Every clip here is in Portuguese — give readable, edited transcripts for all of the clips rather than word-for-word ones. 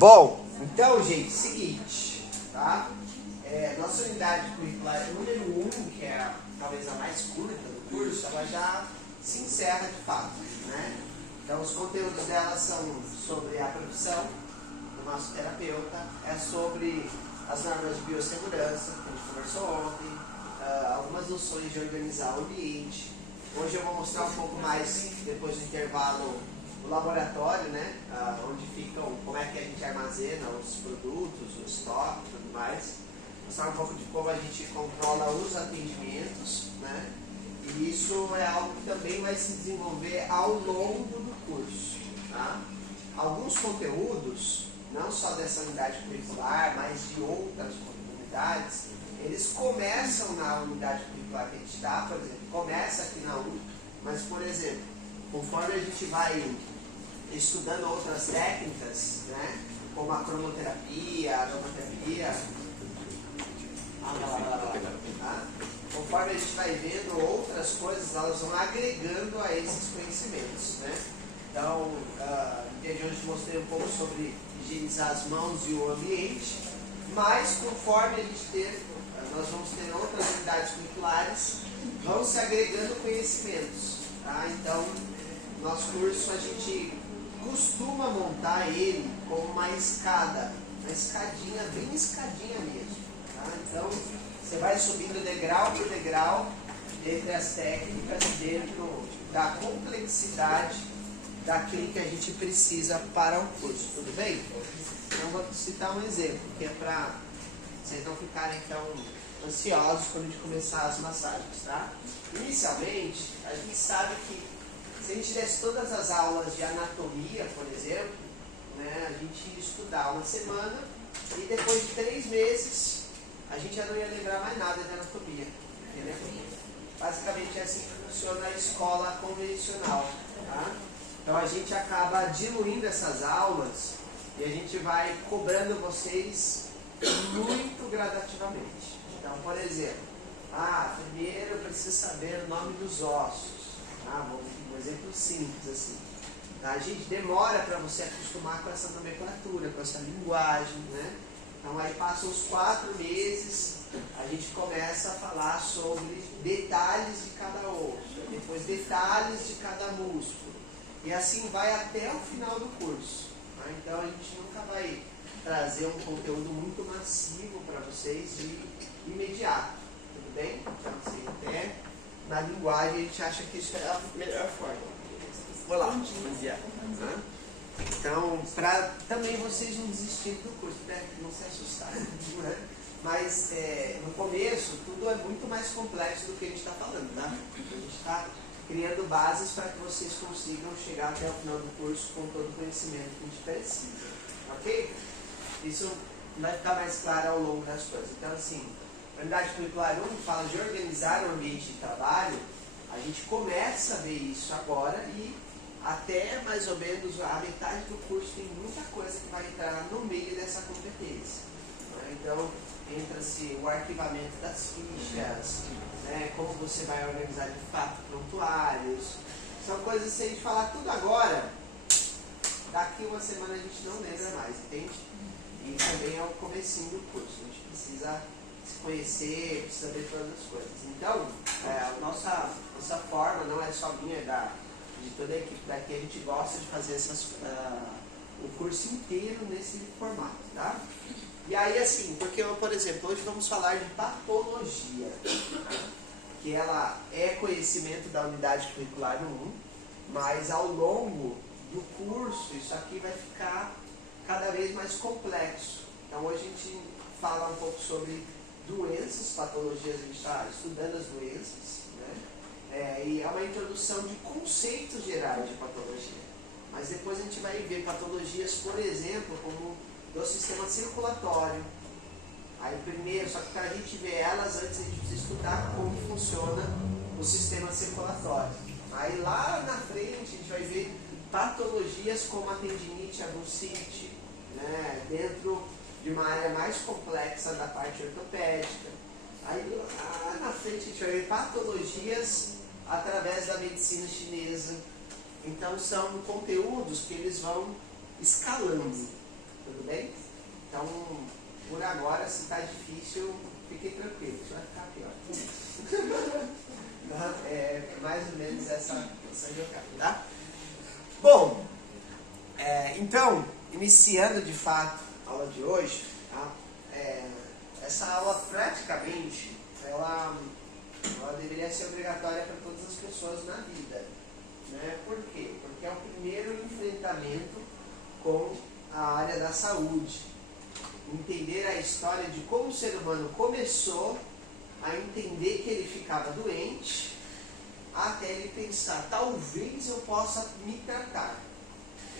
Bom, então, gente, seguinte, tá? Nossa unidade curricular número 1, que é talvez a mais curta do curso, ela já se encerra de fato, né? Então, os conteúdos dela são sobre a profissão do nosso terapeuta, é sobre as normas de biossegurança, que a gente conversou ontem, algumas noções de organizar o ambiente. Hoje eu vou mostrar um pouco mais, depois do intervalo, o laboratório, né? Onde ficam, como é que a gente armazena os produtos, o estoque e tudo mais. Mostrar um pouco de como a gente controla os atendimentos, né? E isso é algo que também vai se desenvolver ao longo do curso, tá? Alguns conteúdos, não só dessa unidade curricular, mas de outras unidades, eles começam na unidade curricular que a gente dá, por exemplo, começa aqui na U, mas, por exemplo, conforme a gente vai estudando outras técnicas, né, como a cromoterapia, a aromaterapia, conforme a gente vai vendo outras coisas, elas vão agregando a esses conhecimentos, né? Então, hoje eu mostrei um pouco sobre higienizar as mãos e o ambiente, mas conforme a gente nós vamos ter outras unidades curriculares, vão se agregando conhecimentos, tá? Então, nosso curso a gente costuma montar ele como uma escada, uma escadinha, bem escadinha mesmo, tá? Então, você vai subindo degrau por degrau entre as técnicas, dentro da complexidade daquilo que a gente precisa para o curso, tudo bem? Então, vou citar um exemplo, que é para vocês não ficarem tão ansiosos quando a gente começar as massagens, tá? Inicialmente, a gente sabe que se a gente tivesse todas as aulas de anatomia, por exemplo, né, a gente ia estudar uma semana e depois de 3 meses a gente já não ia lembrar mais nada de anatomia, entendeu? Basicamente é assim que funciona a escola convencional, tá? Então a gente acaba diluindo essas aulas e a gente vai cobrando vocês muito gradativamente. Então, por exemplo, primeiro eu preciso saber o nome dos ossos. Um exemplo simples assim. Tá? A gente demora para você acostumar com essa nomenclatura, com essa linguagem, né? Então aí passam os 4 meses, a gente começa a falar sobre detalhes de cada osso, depois detalhes de cada músculo. E assim vai até o final do curso. Tá? Então a gente nunca vai trazer um conteúdo muito massivo para vocês de imediato. Tudo bem? Então assim, até na linguagem a gente acha que isso é a melhor forma. Olá, bom dia. Então, para também vocês não desistirem do curso, né? Não se assustarem, né? Mas no começo tudo é muito mais complexo do que a gente está falando, tá? A gente está criando bases para que vocês consigam chegar até o final do curso com todo o conhecimento que a gente precisa, ok? Isso vai ficar mais claro ao longo das coisas. Então, assim, a unidade curricular 1 fala de organizar o ambiente de trabalho. A gente começa a ver isso agora e até mais ou menos a metade do curso tem muita coisa que vai entrar no meio dessa competência, né? Então, entra-se o arquivamento das fichas, né? Como você vai organizar de fato prontuários. São coisas que se a gente falar tudo agora, daqui uma semana a gente não lembra mais, entende? E também é o comecinho do curso, a gente precisa se conhecer, precisa ver todas as coisas. Então, a nossa forma não é só minha, de toda a equipe daqui, a gente gosta de fazer o curso inteiro nesse formato, tá? E aí assim, porque por exemplo, hoje vamos falar de patologia, que ela é conhecimento da unidade curricular no 1, mas ao longo do curso isso aqui vai ficar cada vez mais complexo. Então hoje a gente fala um pouco sobre doenças, patologias, a gente está estudando as doenças, né? E é uma introdução de conceitos gerais de patologia. Mas depois a gente vai ver patologias, por exemplo, como do sistema circulatório. Aí primeiro, só que para a gente ver elas, antes a gente precisa estudar como funciona o sistema circulatório. Aí lá na frente a gente vai ver patologias como a tendinite, a bursite, né? Dentro de uma área mais complexa da parte ortopédica. Aí lá na frente a gente vai ver patologias através da medicina chinesa. Então são conteúdos que eles vão escalando. Tudo bem? Então, por agora, se está difícil, fiquem tranquilos, vai ficar pior. É mais ou menos essa jogada, tá? Bom, então, iniciando de fato a aula de hoje, tá? Essa aula praticamente, ela deveria ser obrigatória para todas as pessoas na vida. Né? Por quê? Porque é o primeiro enfrentamento com a área da saúde. Entender a história de como o ser humano começou a entender que ele ficava doente, até ele pensar, talvez eu possa me tratar.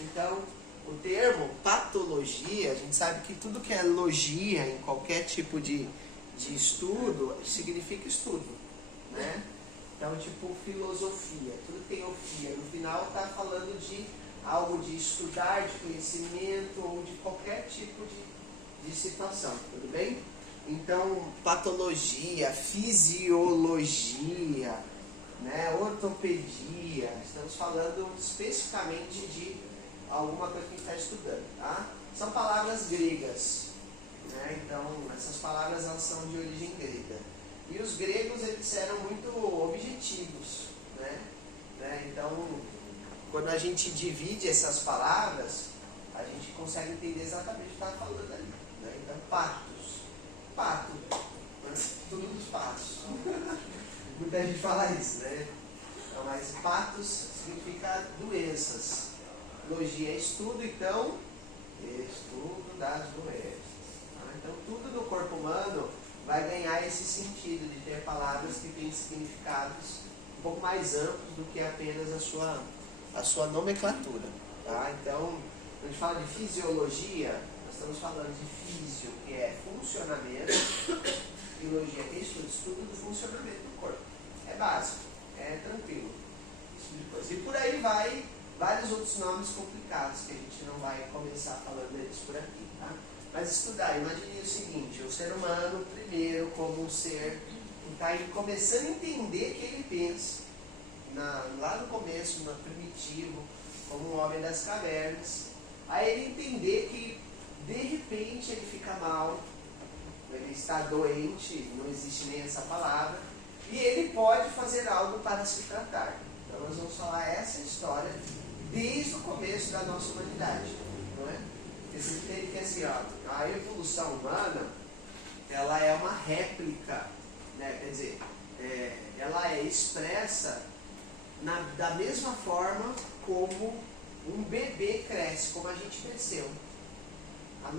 Então, o termo patologia, a gente sabe que tudo que é logia em qualquer tipo de estudo, significa estudo, né? Então, tipo filosofia, tudo tem ofia. No final está falando de algo de estudar, de conhecimento ou de qualquer tipo de situação, tudo bem? Então, patologia, fisiologia, né, ortopedia, estamos falando especificamente de alguma coisa que a gente está estudando, tá? São palavras gregas, né? Então, essas palavras elas são de origem grega. E os gregos, eles eram muito objetivos, né? Então, quando a gente divide essas palavras, a gente consegue entender exatamente o que está falando ali, né? Então, pato, né? Tudo dos patos. Muita gente fala isso, né? Então, mas patos significa doenças. Logia é estudo, então, estudo das doenças. Tá? Então, tudo no corpo humano vai ganhar esse sentido de ter palavras que têm significados um pouco mais amplos do que apenas a sua nomenclatura. Tá? Então, quando a gente fala de fisiologia, nós estamos falando de físio, que é funcionamento, biologia, que é estudo do funcionamento do corpo. É básico, é tranquilo. E por aí vai vários outros nomes complicados que a gente não vai começar falando deles por aqui, tá? Mas estudar, imagine o seguinte, o ser humano primeiro como um ser que está começando a entender que ele pensa, lá no começo, no primitivo, como um homem das cavernas, aí ele entender que de repente ele fica mal, ele está doente, não existe nem essa palavra, e ele pode fazer algo para se tratar. Então nós vamos falar essa história desde o começo da nossa humanidade, não é? Porque você entende que assim, ó, a evolução humana, ela é uma réplica, né? Quer dizer, ela é expressa da mesma forma como um bebê cresce, como a gente cresceu. O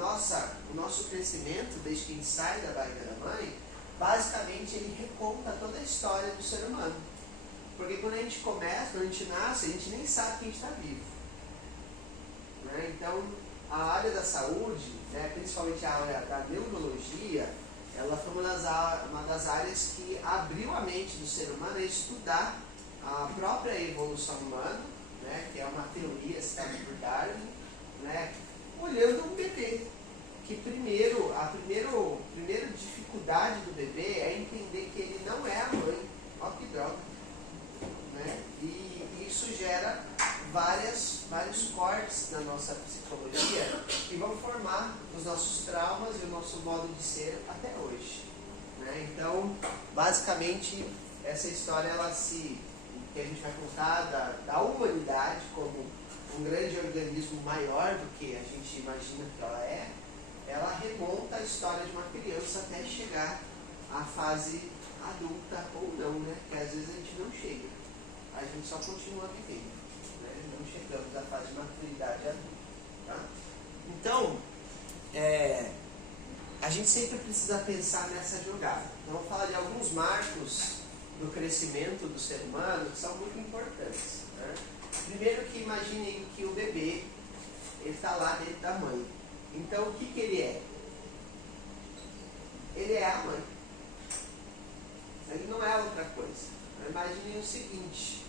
nosso crescimento, desde que a gente sai da barriga da mãe, basicamente ele reconta toda a história do ser humano. Porque quando a gente começa, quando a gente nasce, a gente nem sabe que a gente está vivo. Né? Então, a área da saúde, né, principalmente a área da neurologia, ela foi uma das áreas que abriu a mente do ser humano a estudar a própria evolução humana, né, que é uma teoria citada por Darwin, né, olhando um bebê. Que a primeira dificuldade do bebê é entender que ele não é a mãe. Olha que droga. Né? E isso gera vários cortes na nossa psicologia que vão formar os nossos traumas e o nosso modo de ser até hoje. Né? Então, basicamente, essa história que a gente vai contar da humanidade como um grande organismo maior do que a gente imagina que ela remonta a história de uma criança até chegar à fase adulta ou não, né? Porque às vezes a gente não chega, a gente só continua vivendo, né? Não chegamos à fase de maturidade adulta, tá? Então, a gente sempre precisa pensar nessa jogada. Então, vou falar de alguns marcos do crescimento do ser humano que são muito importantes, né? Primeiro que imagine que o bebê está lá dentro da mãe. Então o que ele é? Ele é a mãe. Ele não é outra coisa. Imagine o seguinte,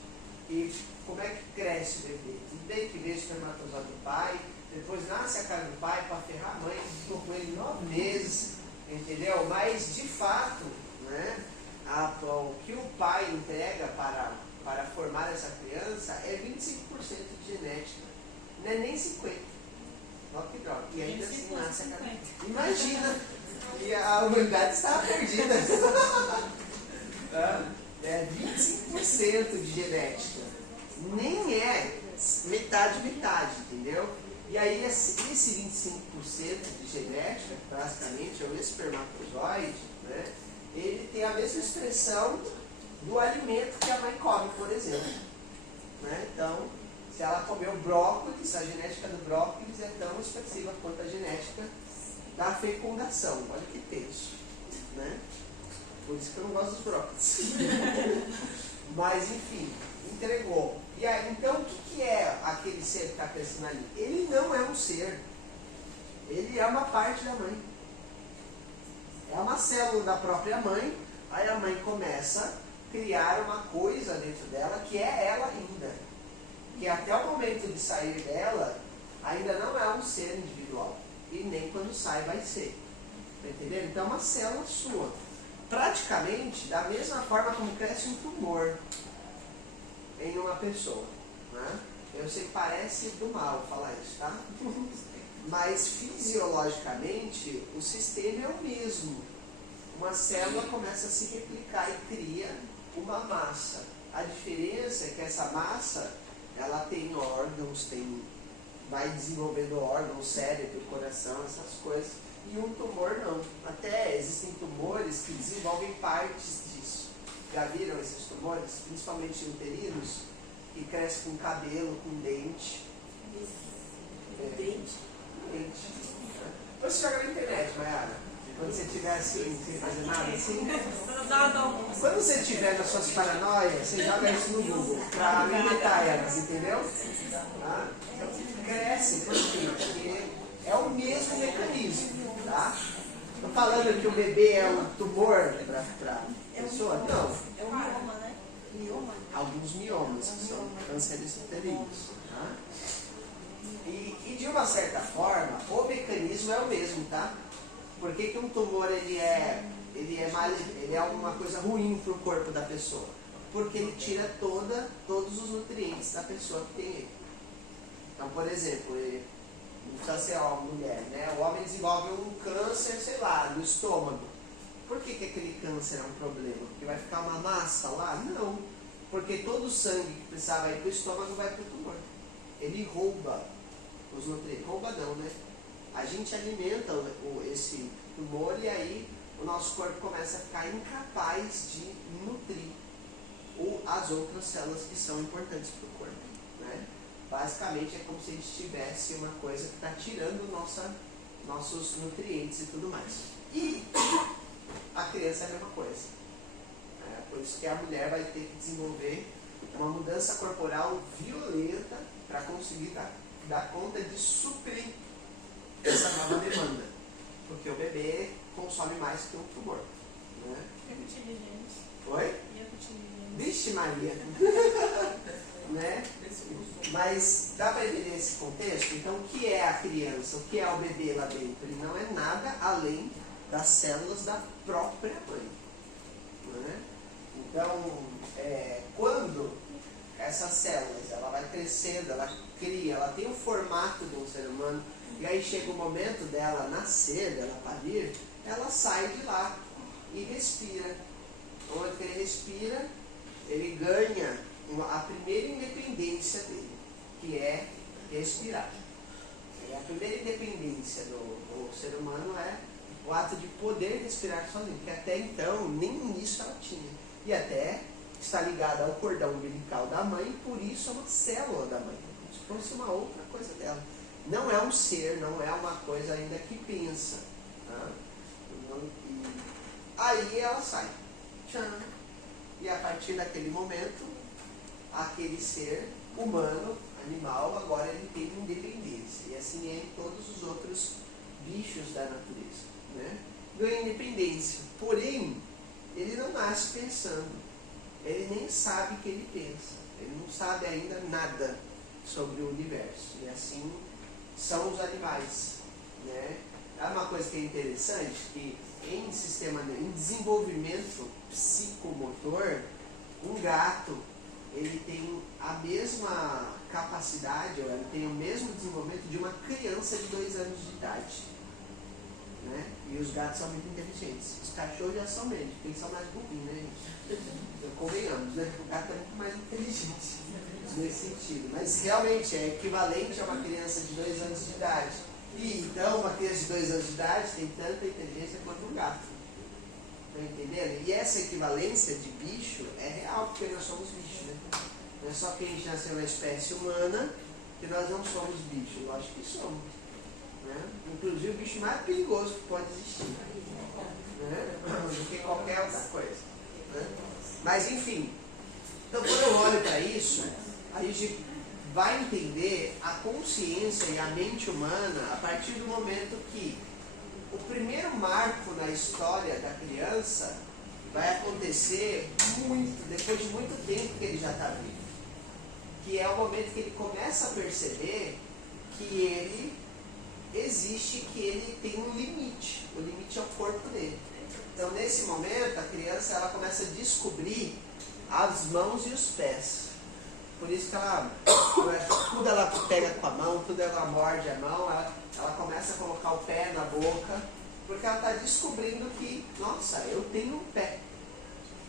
que como é que cresce o bebê? Tudo bem que vê o espermatozoide do pai, depois nasce a cara do pai para ferrar a mãe, que ficou com ele 9 meses, entendeu? Mas de fato, né, o que o pai entrega para formar essa criança é 25% de genética, não é nem 50%. Olha que droga. E ainda assim nasce a cada... Imagina! E a humanidade estava perdida. É 25% de genética. Nem é metade, entendeu? E aí esse 25% de genética, basicamente, é o espermatozoide, né? Ele tem a mesma expressão do alimento que a mãe come, por exemplo. Né? Então, se ela comeu brócolis, a genética do brócolis é tão expressiva quanto a genética da fecundação. Olha que tenso. Né? Por isso que eu não gosto dos brócolis. Mas, enfim, entregou. E aí, então, o que é aquele ser que está crescendo ali? Ele não é um ser. Ele é uma parte da mãe. É uma célula da própria mãe. Aí a mãe começa a criar uma coisa dentro dela que é ela ainda. Que até o momento de sair dela, ainda não é um ser individual. E nem quando sai vai ser. Tá entendendo? Então é uma célula sua. Praticamente da mesma forma como cresce um tumor em uma pessoa. Né? Eu sei que parece do mal falar isso, tá? Mas fisiologicamente o sistema é o mesmo. Uma célula começa a se replicar e cria uma massa. A diferença é que essa massa ela tem órgãos, vai desenvolvendo órgãos, cérebro, coração, essas coisas. E um tumor não. Até existem tumores que desenvolvem partes disso. Já viram esses tumores? Principalmente uterinos, que crescem com cabelo, com dente. Dente. Depois você joga na internet, Mayara. Quando você estiver assim, sem fazer nada, assim. Quando você estiver nas suas paranoias, você joga isso no Google para alimentar elas, entendeu? Tá? Então cresce, por quê? Porque é o mesmo mecanismo, tá? Estou falando que o bebê é um tumor para a pessoa? Não. É um mioma, né? Mioma. Alguns miomas, que são cânceres uterinos. Tá? E de uma certa forma, o mecanismo é o mesmo, tá? Por que um tumor ele é uma coisa ruim para o corpo da pessoa? Porque ele tira todos os nutrientes da pessoa que tem ele. Então, por exemplo, não precisa ser homem, mulher, né? O homem desenvolve um câncer, sei lá, no estômago. Por que aquele câncer é um problema? Porque vai ficar uma massa lá? Não. Porque todo o sangue que precisava ir para o estômago vai para o tumor. Ele rouba os nutrientes. Rouba não, né? A gente alimenta esse tumor e aí o nosso corpo começa a ficar incapaz de nutrir as outras células que são importantes para o corpo. Né? Basicamente é como se a gente tivesse uma coisa que está tirando nossos nutrientes e tudo mais. E a criança é a mesma coisa. Por isso que a mulher vai ter que desenvolver uma mudança corporal violenta para conseguir dar conta de suprir essa nova demanda. Porque o bebê consome mais que um tumor. Né? E a cotidianos? Oi? E a cotidianos? Vixe Maria! Né? Mas dá para entender esse contexto? Então o que é a criança? O que é o bebê lá dentro? Ele não é nada além das células da própria mãe. Né? Então, quando essas células ela vai crescendo, ela cria, ela tem o formato de um ser humano, e aí chega o momento dela nascer, dela parir, ela sai de lá e respira. Onde ele respira, ele ganha a primeira independência dele, que é respirar. E a primeira independência do ser humano é o ato de poder respirar sozinho, porque até então nem isso ela tinha. E até está ligada ao cordão umbilical da mãe, e por isso é uma célula da mãe, como se fosse uma outra coisa dela. Não é um ser, não é uma coisa ainda que pensa. Tá? E aí ela sai. Tchan. E a partir daquele momento, aquele ser humano, animal, agora ele tem independência. E assim é em todos os outros bichos da natureza. Né? Ganha independência. Porém, ele não nasce pensando. Ele nem sabe que ele pensa. Ele não sabe ainda nada sobre o universo. E assim são os animais. Né? É uma coisa que é interessante, que em desenvolvimento psicomotor, um gato ele tem a mesma capacidade, ou ele tem o mesmo desenvolvimento de uma criança de 2 anos de idade. Né? E os gatos são muito inteligentes. Os cachorros já são menos, porque eles são mais burrinhos, né, gente? Convenhamos, né? O gato é muito mais inteligente nesse sentido. Mas realmente é equivalente a uma criança de 2 anos de idade. E então uma criança de 2 anos de idade tem tanta inteligência quanto um gato. Estão entendendo? E essa equivalência de bicho é real, porque nós somos bichos, né? Não é só que a gente nasceu na espécie humana que nós não somos bichos. Lógico que somos. Né? Inclusive o bicho mais perigoso que pode existir. Né? Do que qualquer outra coisa. Né? Mas enfim. Então quando eu olho para isso, a gente vai entender a consciência e a mente humana a partir do momento que o primeiro marco na história da criança vai acontecer depois de muito tempo que ele já está vivo. Que é o momento que ele começa a perceber que ele existe, que ele tem um limite. O limite é o corpo dele. Então nesse momento a criança ela começa a descobrir as mãos e os pés. Por isso que tudo ela pega com a mão, tudo ela morde a mão, ela começa a colocar o pé na boca, porque ela está descobrindo que, nossa, eu tenho um pé.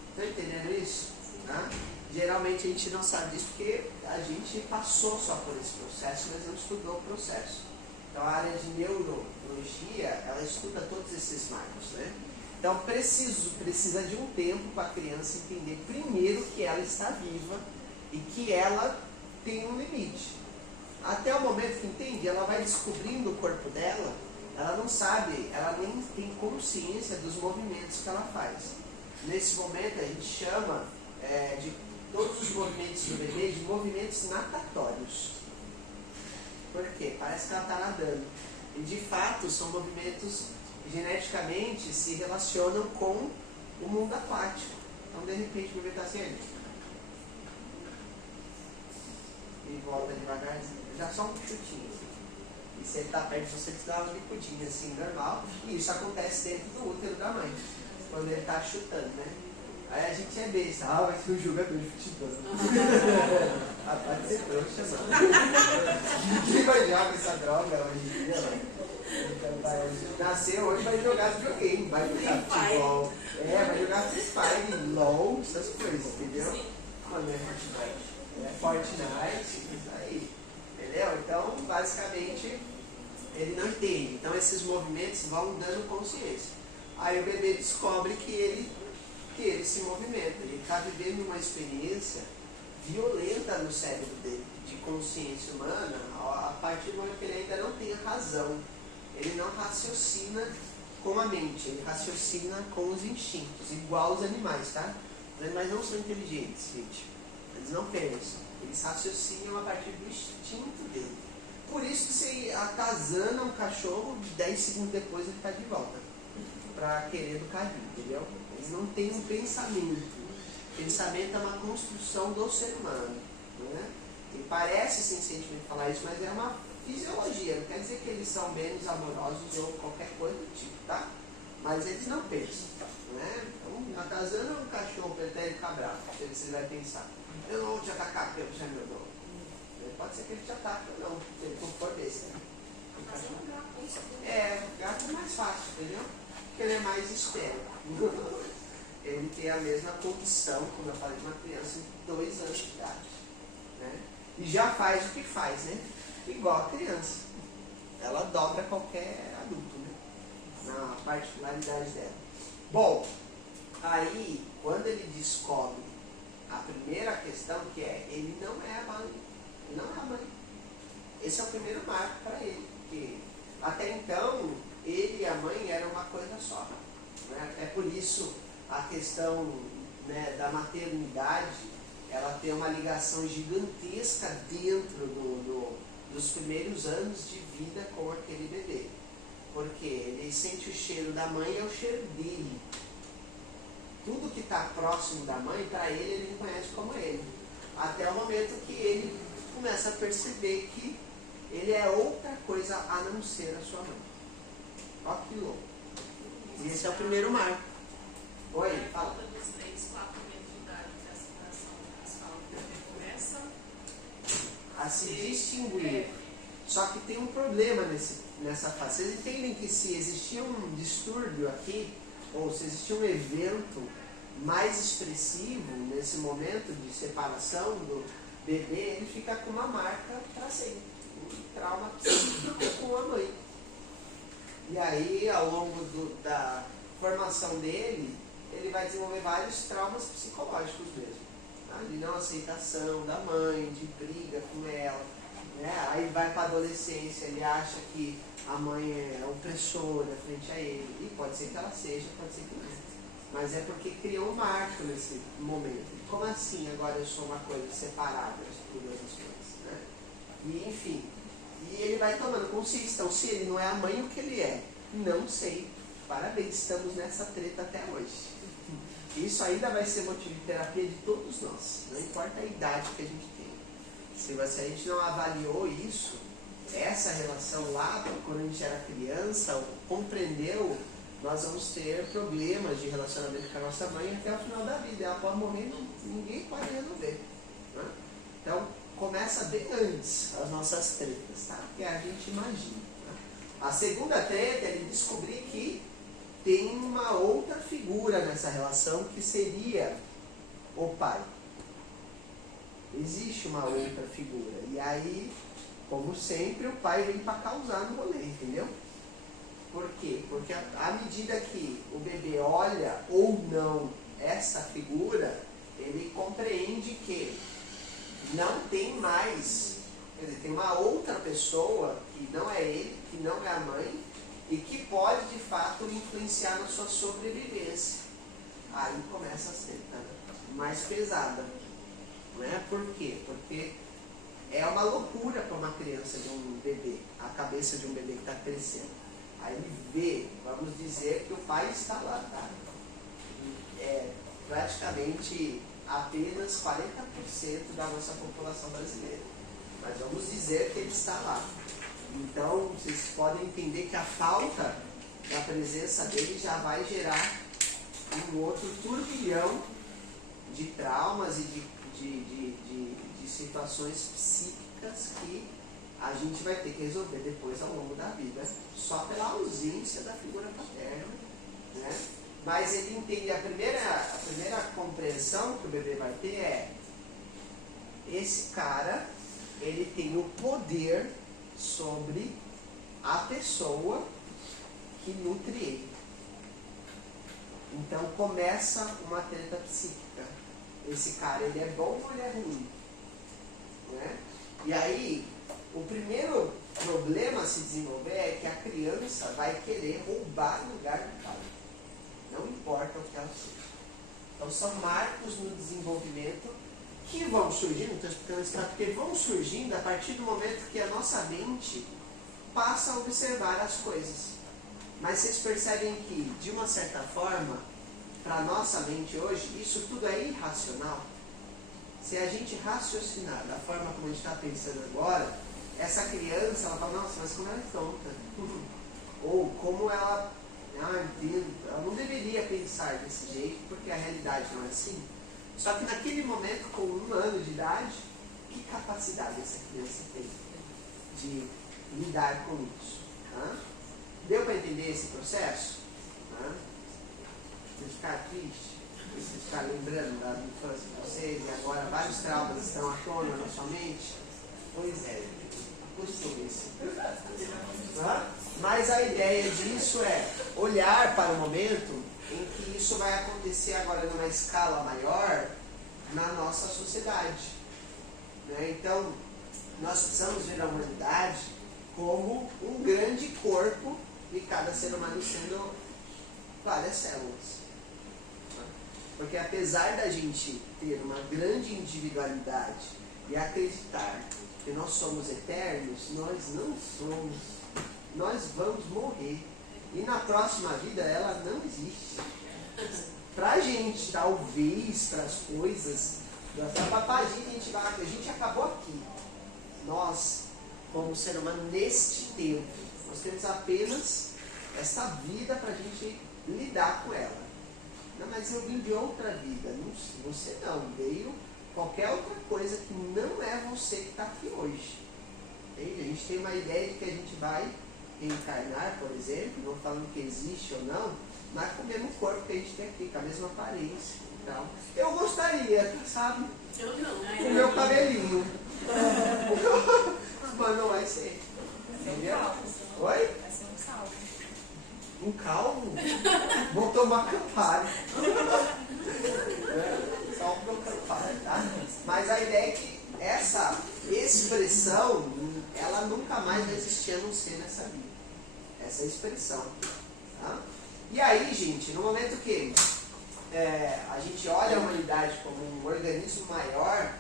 Estão entendendo isso? Né? Geralmente a gente não sabe disso porque a gente passou só por esse processo, mas não estudou o processo. Então a área de neurologia, ela estuda todos esses marcos, né? Então precisa de um tempo para a criança entender primeiro que ela está viva e que ela tem um limite. Até o momento que entende, ela vai descobrindo o corpo dela, ela não sabe, ela nem tem consciência dos movimentos que ela faz. Nesse momento a gente chama de todos os movimentos do bebê de movimentos natatórios. Por quê? Parece que ela está nadando. E de fato são movimentos que geneticamente se relacionam com o mundo aquático. Então de repente o bebê está assim, e volta devagarzinho. Já só um chutinho. E se ele está perto de você, ele dá uma bicudinha assim, normal. E isso acontece dentro do útero da mãe, quando ele está chutando, né? Aí a gente é besta. Vai ser um jogador de futebol. Pode ser trouxa, não. Ninguém vai jogar essa droga hoje em dia, né? Então, nasceu hoje, vai jogar videogame, vai jogar futebol. Vai jogar Free Fire, LOL, essas coisas, entendeu? Quando é futebol. Fortnite, isso aí, entendeu? Então, basicamente, ele não entende. Então, esses movimentos vão dando consciência. Aí o bebê descobre que ele se movimenta. Ele está vivendo uma experiência violenta no cérebro dele, de consciência humana, a partir do momento que ele ainda não tem a razão. Ele não raciocina com a mente, ele raciocina com os instintos, igual os animais, tá? Os animais não são inteligentes, gente. Eles não pensam, eles raciocinam a partir do instinto dele. Por isso que você atazana um cachorro, 10 segundos depois ele está de volta para querer do carrinho, entendeu? Eles não têm um pensamento. Pensamento é uma construção do ser humano, né? E parece sem sentimento falar isso, mas é uma fisiologia. Não quer dizer que eles são menos amorosos ou qualquer coisa do tipo, tá? Mas eles não pensam, né? Então, atazana um cachorro para ele ficar bravo, você vai pensar. Eu não vou te atacar porque você é meu dono. Pode ser que ele te ataque ou não, se ele for desse. Né? O gato é mais fácil, entendeu? Porque ele é mais esperto. Ele tem a mesma condição, como eu falei, de uma criança de 2 anos de idade. Né? E já faz o que faz, né? Igual a criança. Ela dobra qualquer adulto, né? Na particularidade dela. Bom, aí, quando ele descobre a primeira questão que ele não é a mãe. Ele não é a mãe. Esse é o primeiro marco para ele. Porque até então, ele e a mãe eram uma coisa só. Né? É por isso a questão, né, da maternidade, ela tem uma ligação gigantesca dentro dos primeiros anos de vida com aquele bebê. Porque ele sente o cheiro da mãe, é o cheiro dele. Tudo que está próximo da mãe, para ele reconhece como ele. Até o momento que ele começa a perceber que ele é outra coisa a não ser a sua mãe. Ó que louco. E esse é o primeiro marco. Oi, fala. Dos 3, 4 meses de idade que a separação fala. a se distinguir. Só que tem um problema nessa fase. Vocês entendem que se existia um distúrbio aqui, ou se existia um evento mais expressivo nesse momento de separação do bebê, ele fica com uma marca para sempre, um trauma psíquico com a mãe. E aí, ao longo da formação dele, ele vai desenvolver vários traumas psicológicos mesmo, tá? De não aceitação da mãe, de briga com ela, né? Aí vai para a adolescência, ele acha que a mãe é opressora frente a ele, e pode ser que ela seja, pode ser que não. Mas é porque criou um marco nesse momento. Como assim agora eu sou uma coisa separada de todas as coisas, né? E enfim, e ele vai tomando consciência. Então, se ele não é a mãe, o que ele é? Não sei. Parabéns, estamos nessa treta até hoje. Isso ainda vai ser motivo de terapia de todos nós, não importa a idade que a gente tem. Se a gente não avaliou isso, essa relação lá, quando a gente era criança, ou compreendeu, nós vamos ter problemas de relacionamento com a nossa mãe até o final da vida. Ela pode morrer e ninguém pode resolver, né? Então, começa bem antes as nossas tretas, tá? Que a gente imagina, né? A segunda treta é ele descobrir que tem uma outra figura nessa relação que seria o pai. Existe uma outra figura. E aí, como sempre, o pai vem para causar no rolê, entendeu? Por quê? Porque à medida que o bebê olha ou não essa figura, ele compreende que não tem mais, quer dizer, tem uma outra pessoa que não é ele, que não é a mãe, e que pode de fato influenciar na sua sobrevivência. Aí começa a ser mais pesada. Não é? Por quê? Porque é uma loucura para uma criança, de um bebê, a cabeça de um bebê que está crescendo. Aí ele vê, vamos dizer que o pai está lá, tá? É praticamente apenas 40% da nossa população brasileira. Mas vamos dizer que ele está lá. Então, vocês podem entender que a falta da presença dele já vai gerar um outro turbilhão de traumas e de situações psíquicas que a gente vai ter que resolver depois ao longo da vida, só pela ausência da figura paterna, né? Mas ele entende, a primeira compreensão que o bebê vai ter é: esse cara, ele tem o poder sobre a pessoa que nutre ele. Então começa uma treta psíquica. Esse cara, ele é bom ou ele é ruim? Né? E aí, o primeiro problema a se desenvolver é que a criança vai querer roubar o lugar do pai. Não importa o que ela seja. Então são marcos no desenvolvimento que vão surgindo, estou explicando isso porque vão surgindo a partir do momento que a nossa mente passa a observar as coisas. Mas vocês percebem que, de uma certa forma, para a nossa mente hoje, isso tudo é irracional. Se a gente raciocinar da forma como a gente está pensando agora, essa criança, ela fala: nossa, mas como ela é tonta. Ou como ela, ela não deveria pensar desse jeito, porque a realidade não é assim. Só que naquele momento, com 1 ano de idade, que capacidade essa criança tem de lidar com isso? Deu para entender esse processo? Vocês ficaram tristes? Vocês ficaram lembrando da infância de vocês e agora vários traumas estão à tona na sua mente? Pois é, acostumem-se. Mas a ideia disso é olhar para o momento em que isso vai acontecer agora numa escala maior na nossa sociedade. Né? Então, nós precisamos ver a humanidade como um grande corpo e cada ser humano sendo várias células. Porque apesar da gente ter uma grande individualidade e acreditar que nós somos eternos, nós não somos. Nós vamos morrer. E na próxima vida ela não existe. Pra gente, talvez, para as coisas, a gente acabou aqui. Nós, como ser humano, neste tempo, nós temos apenas esta vida para a gente lidar com ela. Não, mas eu vim de outra vida. Não, você não, veio qualquer outra coisa que não é você que está aqui hoje. Entende? A gente tem uma ideia de que a gente vai reencarnar, por exemplo, não falando que existe ou não, mas com o mesmo corpo que a gente tem aqui, com a mesma aparência e tal. Eu gostaria, sabe? Eu não. Com o meu cabelinho. Mas não vai ser. Entendeu? Oi? Vai ser um salve. Um calvo? Vou tomar Campari. Só pro Campari, tá? Mas a ideia é que essa expressão, ela nunca mais vai existir a não ser nessa vida. Essa expressão. Tá? E aí, gente, no momento que a gente olha a humanidade como um organismo maior,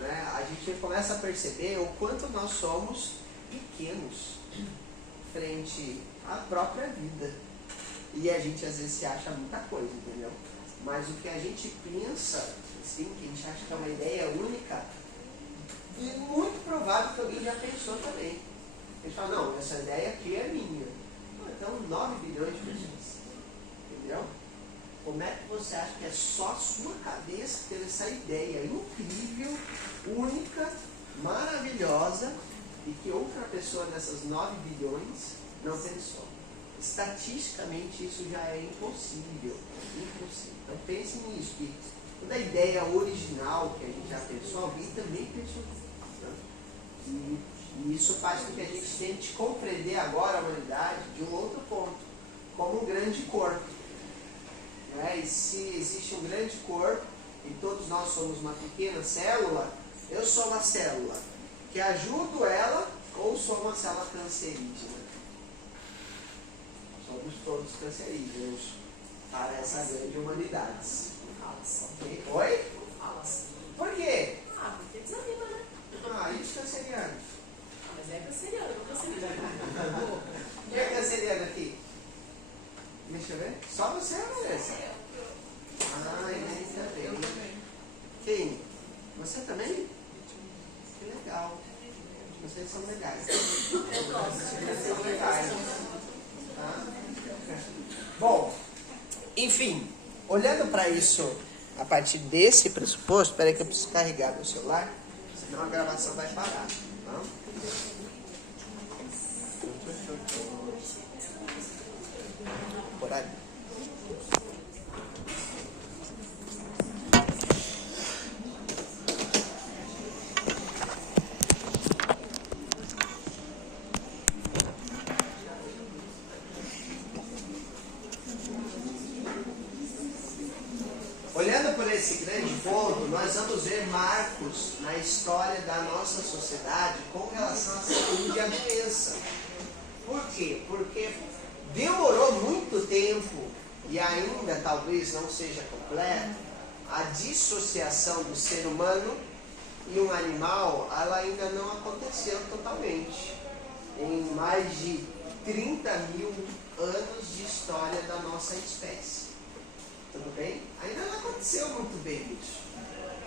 né, a gente começa a perceber o quanto nós somos pequenos frente à própria vida. E a gente às vezes se acha muita coisa, entendeu? Mas o que a gente pensa, assim, que a gente acha que é uma ideia única, e muito provável que alguém já pensou também. A gente fala, não, essa ideia aqui é minha. Então, 9 bilhões de pessoas. Entendeu? Como é que você acha que é só a sua cabeça que teve essa ideia incrível, única, maravilhosa, e que outra pessoa dessas 9 bilhões não pensou? Estatisticamente isso já é impossível. Impossível. Então pense nisso, que toda a ideia original que a gente já pensou, alguém também pensou. Né? E isso faz com que a gente tente compreender agora a humanidade de um outro ponto, como um grande corpo. Né? E se existe um grande corpo, e todos nós somos uma pequena célula, eu sou uma célula que ajudo ela, ou sou uma célula cancerígena? Somos todos cancerígenos para essa grande humanidade. Okay? Oi? Por quê? Porque desanima, né? E os cancerianos? Mas é canceriano, não canceriano. Quem é canceriano aqui? Deixa eu ver. Só você, Vanessa? Ele também. Quem? Você também? Que legal. Vocês são legais. Eu gosto. Vocês são legais. Tá? Bom, enfim, olhando para isso a partir desse pressuposto, espera aí que eu preciso carregar meu celular, senão a gravação vai parar. Tá? Por aí. Olhando por esse grande ponto, nós vamos ver marcos na história da nossa sociedade com relação à saúde e à doença. Por quê? Porque demorou muito tempo, e ainda talvez não seja completo, a dissociação do ser humano e um animal, ela ainda não aconteceu totalmente. Em mais de 30 mil anos de história da nossa espécie. Tudo bem? Ainda não aconteceu muito bem isso.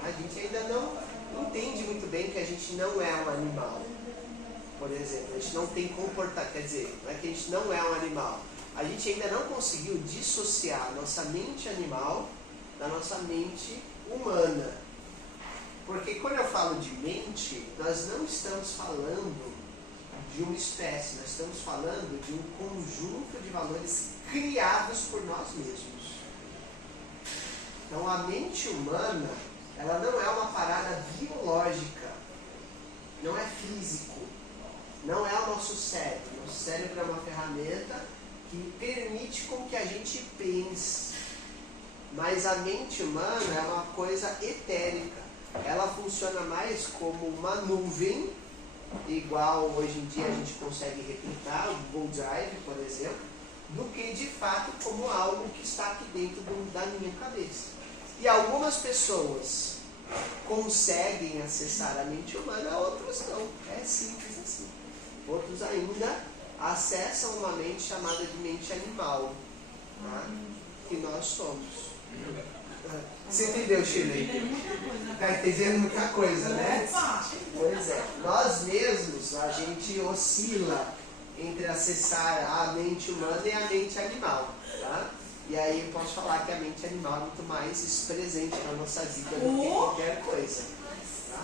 A gente ainda não entende muito bem que a gente não é um animal. Por exemplo, a gente não tem comportamento, quer dizer, não é que a gente não é um animal. A gente ainda não conseguiu dissociar a nossa mente animal da nossa mente humana. Porque quando eu falo de mente, nós não estamos falando de uma espécie, nós estamos falando de um conjunto de valores criados por nós mesmos. Então a mente humana, ela não é uma parada biológica, não é físico, não é o nosso cérebro. Nosso cérebro é uma ferramenta que permite com que a gente pense. Mas a mente humana é uma coisa etérica. Ela funciona mais como uma nuvem, igual hoje em dia a gente consegue replicar, o Google Drive, por exemplo, do que de fato como algo que está aqui dentro da minha cabeça. E algumas pessoas conseguem acessar a mente humana, outros não. É simples assim. Outros ainda acessam uma mente chamada de mente animal, tá? Que nós somos. Você entendeu, Chile? Está entendendo muita coisa, né? Pois é. Nós mesmos, a gente oscila entre acessar a mente humana e a mente animal, tá? E aí eu posso falar que a mente animal é muito mais presente na nossa vida do que qualquer coisa. Tá?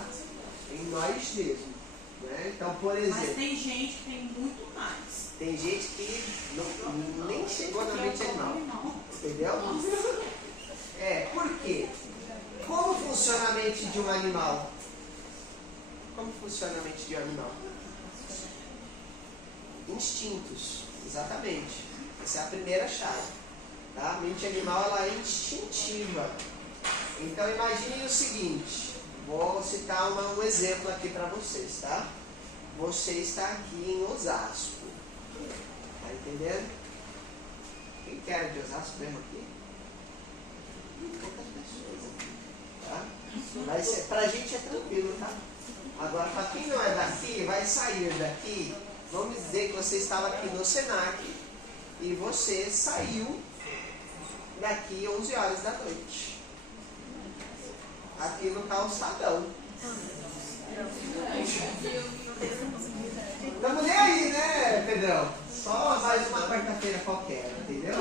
Em nós mesmos. Né? Então, por exemplo... Mas tem gente que tem muito mais. Tem gente que nem chegou na mente animal. Entendeu? Por quê? Como funciona a mente de um animal? Como funciona a mente de um animal? Instintos, exatamente. Essa é a primeira chave. Tá? A mente animal ela é instintiva. Então imagine o seguinte, vou citar um exemplo aqui para vocês, tá? Você está aqui em Osasco. Tá entendendo? Quem que era de Osasco mesmo aqui? Poucas pessoas aqui. Tá? Mas pra gente é tranquilo, tá? Agora, para quem não é daqui, vai sair daqui, vamos dizer que você estava aqui no Senac e você saiu daqui 11 horas da noite. Aqui no calçadão. Estamos nem aí, né, Pedrão? Só mais uma quarta-feira qualquer, entendeu?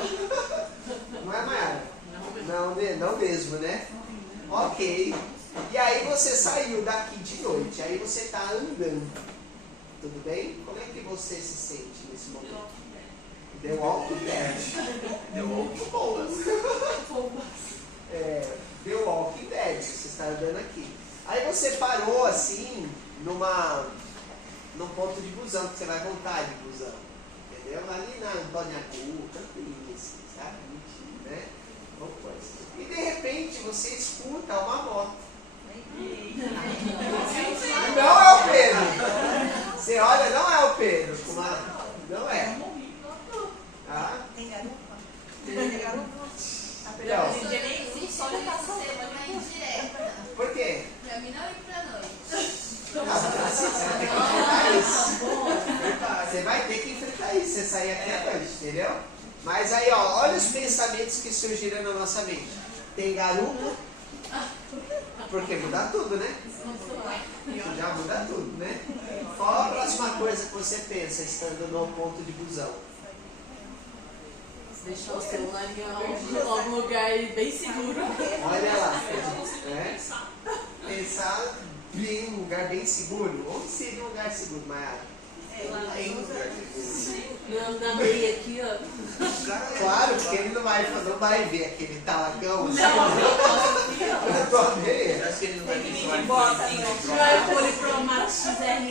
Não é, Mayara? Não mesmo, né? Ok. E aí você saiu daqui de noite, aí você está andando. Tudo bem? Como é que você se sente nesse momento? The Walking Dead. The Walking Boas. The Walking Dead, você está andando aqui. Aí você parou assim, num ponto de busão, que você vai voltar de busão. Entendeu? Ali na Antônia Rua, tranquilo, assim, sabe? Né? E de repente você escuta uma moto. Não é o Pedro. Você olha, não é o Pedro. Não é. Ah? Tem garupa? Tem garupa? Por quê? Pra mim não ir pra noite. Você vai ter que enfrentar isso. Você sair aqui à noite, entendeu? Mas aí, ó, olha os pensamentos que surgiram na nossa mente. Tem garupa? Porque muda tudo, né? Já muda tudo, né? Qual a próxima coisa que você pensa estando no ponto de busão? Deixar o celular em algum lugar bem seguro. Olha lá. Pensar em um lugar bem seguro. Onde seria um lugar seguro, Mayara? Na meia aqui, ó. Claro, porque ele não vai ver aquele talagão assim. Na tua meia. Acho que ele não vai pensar em Vai policromato XR.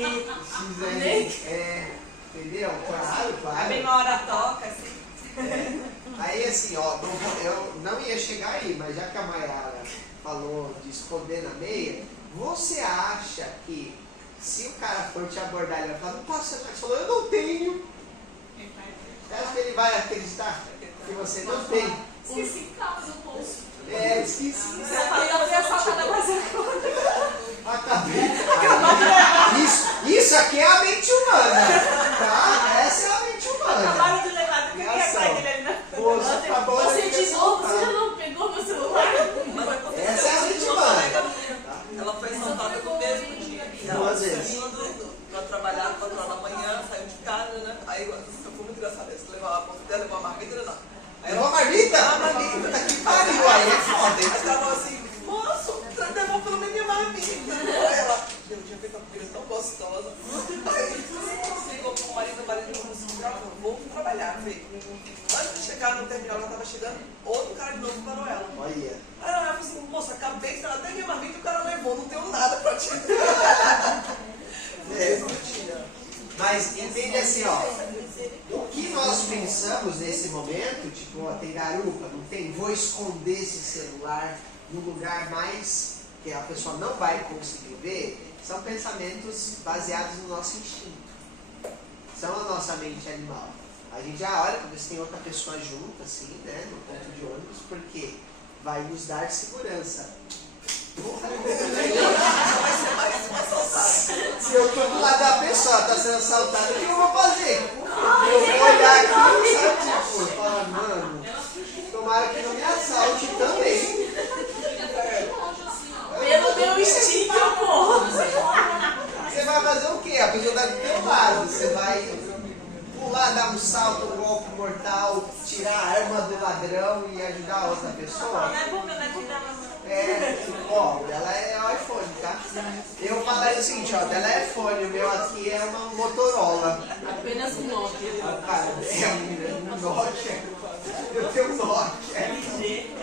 Entendeu? Claro. Bem uma hora toca, assim. Aí assim, ó, eu não ia chegar aí, mas já que a Mayara falou de esconder na meia, você acha que se o cara for te abordar, ele vai falar, não posso, você falou, eu não tenho. Você acha que ele vai acreditar que você não tem? Esqueci em casa no bolso. Esqueci. Você fala, eu fui assaltada mais Isso aqui é a mente humana, tá? Essa é a mente humana. acabaram de levar do que é pai dele ali na... Moça, acabou Você de de novo, você assaltar. já não pegou meu celular? Essa é a mente humana. Ela foi assaltada no mesmo dia. Duas vezes. Saindo pra trabalhar, 4 horas da manhã, saiu de casa, né? Aí foi muito engraçado isso. Levou a bolsa dela, levou a marmita, não. Aí Levou a marmita? A marmita. Puta que pariu, aí é foda, hein? Aí ela falou assim, moço, levou pelo menos minha marmita. Aí ela, eu tinha feito uma comida tão gostosa. Aí ligou pro marido, o marido falou assim, vou trabalhar, veio. Antes de chegar no terminal, ela tava chegando, outro cara de novo parou ela. Olha. Aí ela falou assim, moça, acabei de dar até minha marmita, o cara levou, não tenho nada pra te dar. Mas entende assim, ó. O que nós pensamos nesse momento, tipo, ó, tem garupa, não tem? Vou esconder esse celular no lugar mais que a pessoa não vai conseguir ver, são pensamentos baseados no nosso instinto. São a nossa mente animal. A gente já olha para ver se tem outra pessoa junto, assim, né, no ponto de ônibus, porque vai nos dar segurança. Se eu estou do lado da pessoa, está sendo assaltada, o que eu vou fazer? Eu vou olhar aqui, sabe, tipo, falar, mano, tomara que não me assalte também. Pelo meu instinto, eu corro. Você vai fazer o quê? A pessoa está do teu lado, você vai pular, dar um salto, um golpe golpe mortal, tirar a arma do ladrão e ajudar a outra pessoa? Não é bom, meu neto dela. Ó, o dela é o iPhone, tá? Eu falaria o seguinte, ó, dela é iPhone, o meu aqui é uma Motorola. Apenas um Nokia. Cara, é um Nokia. Eu tenho um Nokia. LG.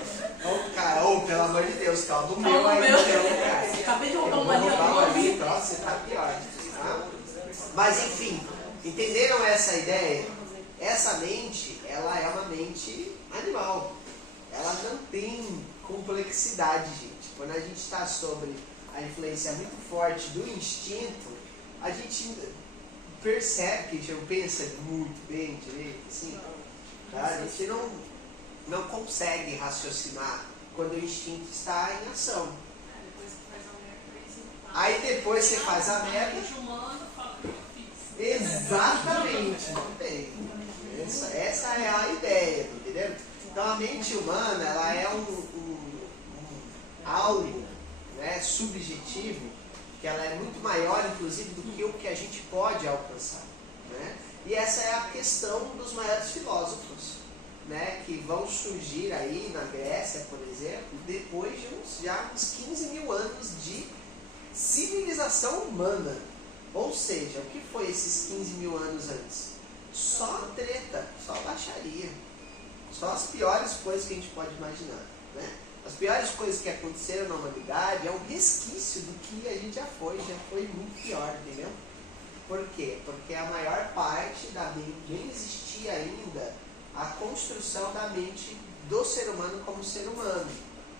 Ô, cara, pelo amor de Deus, calma, do meu aí, meu. cara. Acabei de Eu roubar vou uma ali, eu roubar não uma ouvi. ali, nossa, você tá pior. Tá? Mas enfim, entenderam essa ideia? Essa mente, ela é uma mente animal. Ela não tem complexidade, gente. Quando a gente está sobre a influência muito forte do instinto, a gente percebe que a gente não pensa muito bem direito, assim. Tá? A gente não consegue raciocinar quando o instinto está em ação. Aí depois você faz a merda. Exatamente, muito bem. Essa é a ideia, entendeu? Então a mente humana, ela é algo, né, subjetivo, que ela é muito maior, inclusive, do que o que a gente pode alcançar. Né? E essa é a questão dos maiores filósofos, né, que vão surgir aí na Grécia, por exemplo, depois de uns 15 mil anos de civilização humana. Ou seja, o que foi esses 15 mil anos antes? Só treta, só baixaria. Só as piores coisas que a gente pode imaginar. Né? As piores coisas que aconteceram na humanidade é um resquício do que a gente já foi muito pior, entendeu? Por quê? Porque a maior parte da mente nem existia ainda a construção da mente do ser humano como ser humano.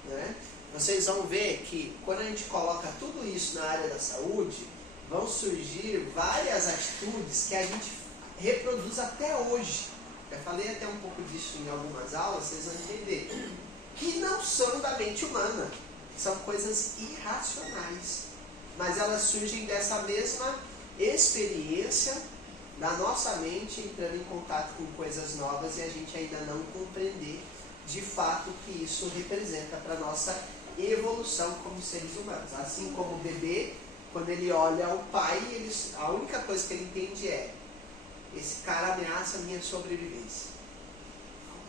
Né? Vocês vão ver que quando a gente coloca tudo isso na área da saúde, vão surgir várias atitudes que a gente reproduz até hoje. Eu falei até um pouco disso em algumas aulas, vocês vão entender. Que não são da mente humana. São coisas irracionais. Mas elas surgem dessa mesma experiência da nossa mente entrando em contato com coisas novas e a gente ainda não compreender de fato o que isso representa para a nossa evolução como seres humanos. Assim como o bebê, quando ele olha o pai, a única coisa que ele entende é: esse cara ameaça a minha sobrevivência.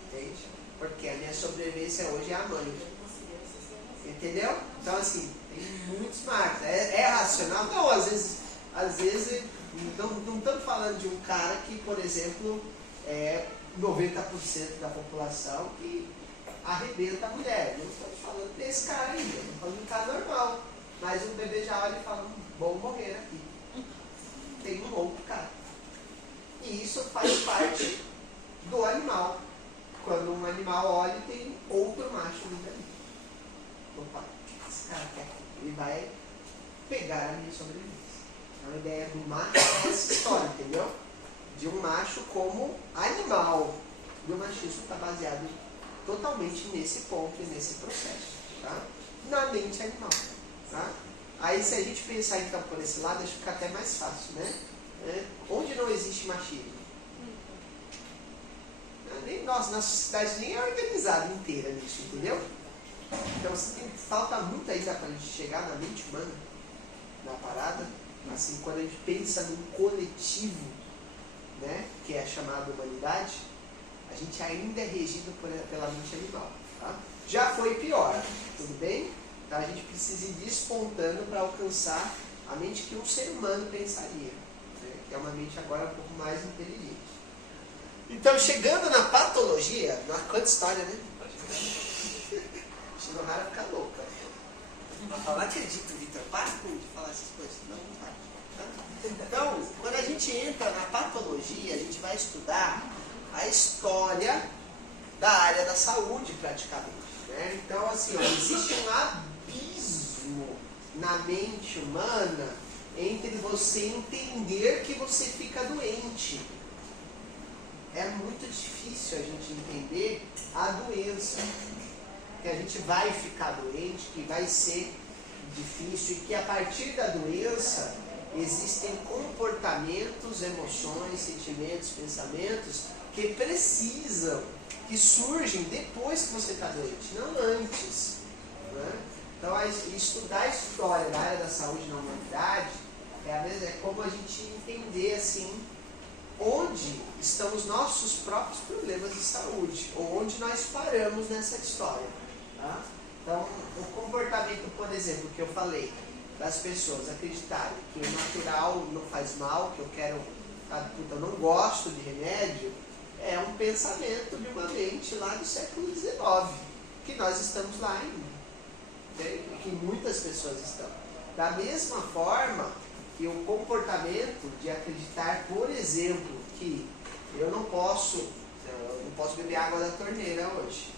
Entende? Porque a minha sobrevivência hoje é a mãe. Entendeu? Então assim, tem muitos marcos. É racional? Não, às vezes não estamos falando de um cara que, por exemplo, é 90% da população que arrebenta a mulher. Não estamos falando desse cara ainda, estamos falando de um cara normal. Mas um bebê já olha e fala: vou morrer aqui. Tem um outro cara. E isso faz parte do animal. Quando um animal olha, tem outro macho vindo ali. Opa, esse cara quer, ele vai pegar a minha sobrevivência. Então a ideia do macho é essa história, entendeu? De um macho como animal. E o machismo está baseado totalmente nesse ponto e nesse processo. Tá? Na mente animal. Tá? Aí se a gente pensar então por esse lado, acho que fica até mais fácil, né? Onde não existe machismo? Nossa sociedade nem é organizada inteira nisso, entendeu? Então falta muito ainda para a gente chegar na mente humana, na parada. Assim, quando a gente pensa num coletivo, né, que é chamado humanidade, a gente ainda é regido pela mente animal. Tá? Já foi pior, tudo bem? Então a gente precisa ir despontando para alcançar a mente que um ser humano pensaria, né, que é uma mente agora um pouco mais inteligente. Então, chegando na patologia, quanta história, né? Shinohara fica louca. Não acredito, Vitor, para de falar essas coisas. Não para. Tá? Então, quando a gente entra na patologia, a gente vai estudar a história da área da saúde, praticamente. Né? Então, assim, ó, existe um abismo na mente humana entre você entender que você fica doente. É muito difícil a gente entender a doença, que a gente vai ficar doente, que vai ser difícil e que a partir da doença existem comportamentos, emoções, sentimentos, pensamentos que precisam, que surgem depois que você está doente, não antes. Né? Então, estudar a história da área da saúde na humanidade é como a gente entender assim, onde estão os nossos próprios problemas de saúde, ou onde nós paramos nessa história. Tá? Então, o comportamento, por exemplo, que eu falei, das pessoas acreditarem que o natural não faz mal, que eu quero, eu não gosto de remédio, é um pensamento de uma mente lá do século XIX, que nós estamos lá ainda, okay? Que muitas pessoas estão. Da mesma forma que o comportamento de acreditar, por exemplo, que eu não posso beber água da torneira hoje.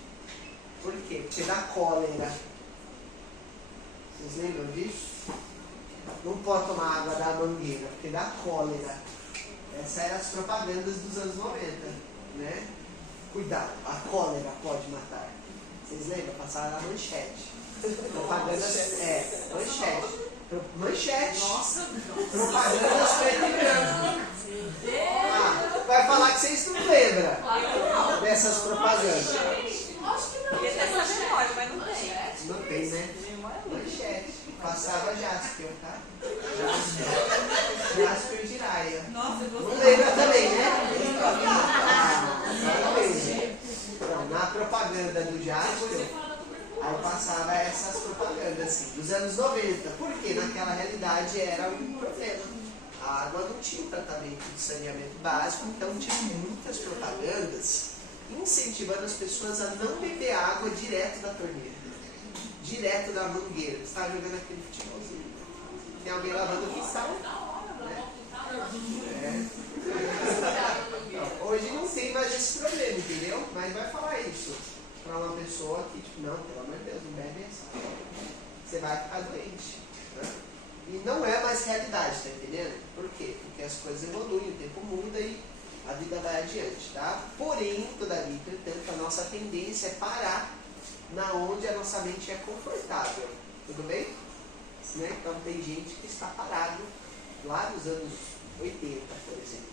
Por quê? Porque dá cólera. Vocês lembram disso? Não pode tomar água da mangueira, porque dá cólera. Essas eram as propagandas dos anos 90, né? Cuidado, a cólera pode matar. Vocês lembram? Passaram na manchete. Propagandas, manchete. Manchete. Nossa, Propagandas preto e branco. Vai falar que vocês não lembram dessas propagandas. acho que não. Ele tem essa memória, mas não tem. Não tem, né? Manchete. Passava Jaspion, tá? Jaspion e Jiraiya. Nossa, eu Não gostei. lembra também, né? Não lembra. Então, na propaganda do Jaspion, aí passava essas propagandas assim, dos anos 90. Porque naquela realidade era um problema. A água não tinha um tratamento de saneamento básico, então tinha muitas propagandas incentivando as pessoas a não beber água direto da torneira, direto da mangueira. Você estava jogando aquele futebolzinho. Tem alguém lavando o quintal? Não, hoje não tem mais esse problema, entendeu? Mas vai falar isso para uma pessoa que, tipo, não, pelo amor de Deus, não bebe essa água. Você vai ficar doente. Né? E não é mais realidade, tá entendendo? Por quê? Porque as coisas evoluem, o tempo muda e a vida vai adiante, tá? Porém, todavia, entretanto, a nossa tendência é parar na onde a nossa mente é confortável. Tudo bem? Né? Então tem gente que está parado lá nos anos 80, por exemplo.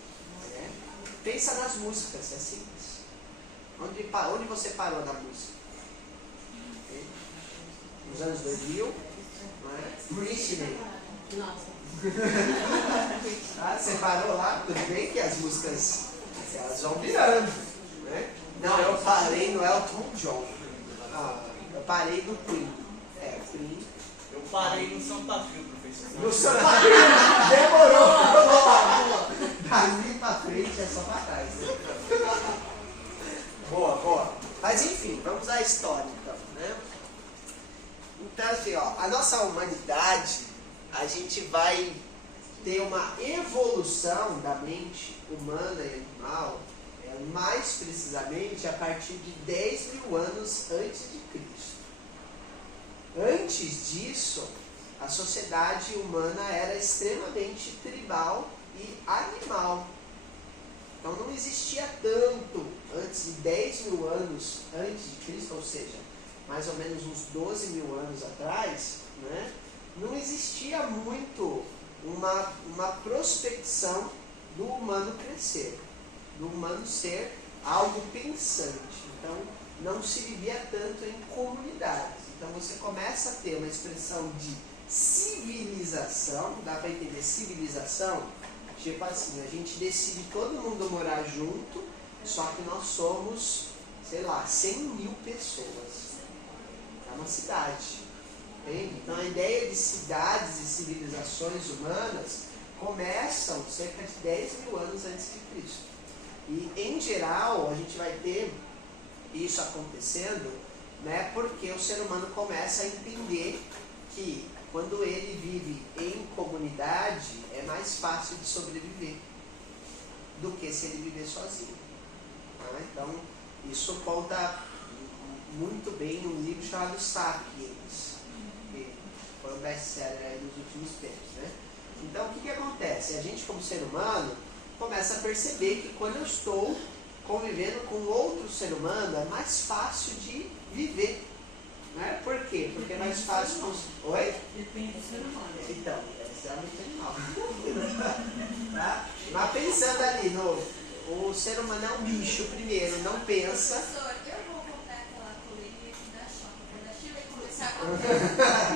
Né? Pensa nas músicas, é simples. Onde você parou na música? Okay? Nos anos 2000, né? Britney. Nossa. Ah, você parou lá, tudo bem que as músicas elas vão virando, né? Não, eu parei no Elton John. Eu parei no Queen. Queen. Eu parei no Santa Fio, professor. No Santa Fio, demorou. Dali pra frente é só pra trás. Boa. Mas enfim, vamos à história então, né? Então assim, ó, a nossa humanidade, a gente vai ter uma evolução da mente humana e animal, mais precisamente a partir de 10 mil anos antes de Cristo. Antes disso, a sociedade humana era extremamente tribal e animal. Então não existia tanto antes de 10 mil anos antes de Cristo, ou seja, mais ou menos uns 12 mil anos atrás, né? Não existia muito uma prospecção do humano crescer, do humano ser algo pensante. Então, não se vivia tanto em comunidades. Então, você começa a ter uma expressão de civilização, dá para entender civilização? Tipo assim, a gente decide todo mundo morar junto, só que nós somos, sei lá, 100 mil pessoas. É uma cidade. Entende? Então a ideia de cidades e civilizações humanas começam cerca de 10 mil anos antes de Cristo. E em geral a gente vai ter isso acontecendo, né, porque o ser humano começa a entender que quando ele vive em comunidade é mais fácil de sobreviver do que se ele viver sozinho. Tá? Então isso conta muito bem um livro chamado Sapiens, que foi um best-seller nos últimos tempos, né? Então, o que acontece? A gente, como ser humano, começa a perceber que quando eu estou convivendo com outro ser humano, é mais fácil de viver. Né? Por quê? Porque é mais fácil... Oi? Depende do ser humano. Então, é extremamente animal. Tá? Mas pensando ali, o ser humano é um bicho primeiro, não pensa... Professor, eu vou contar aquela correria que dá choque. Quando a Sheila começar a contar.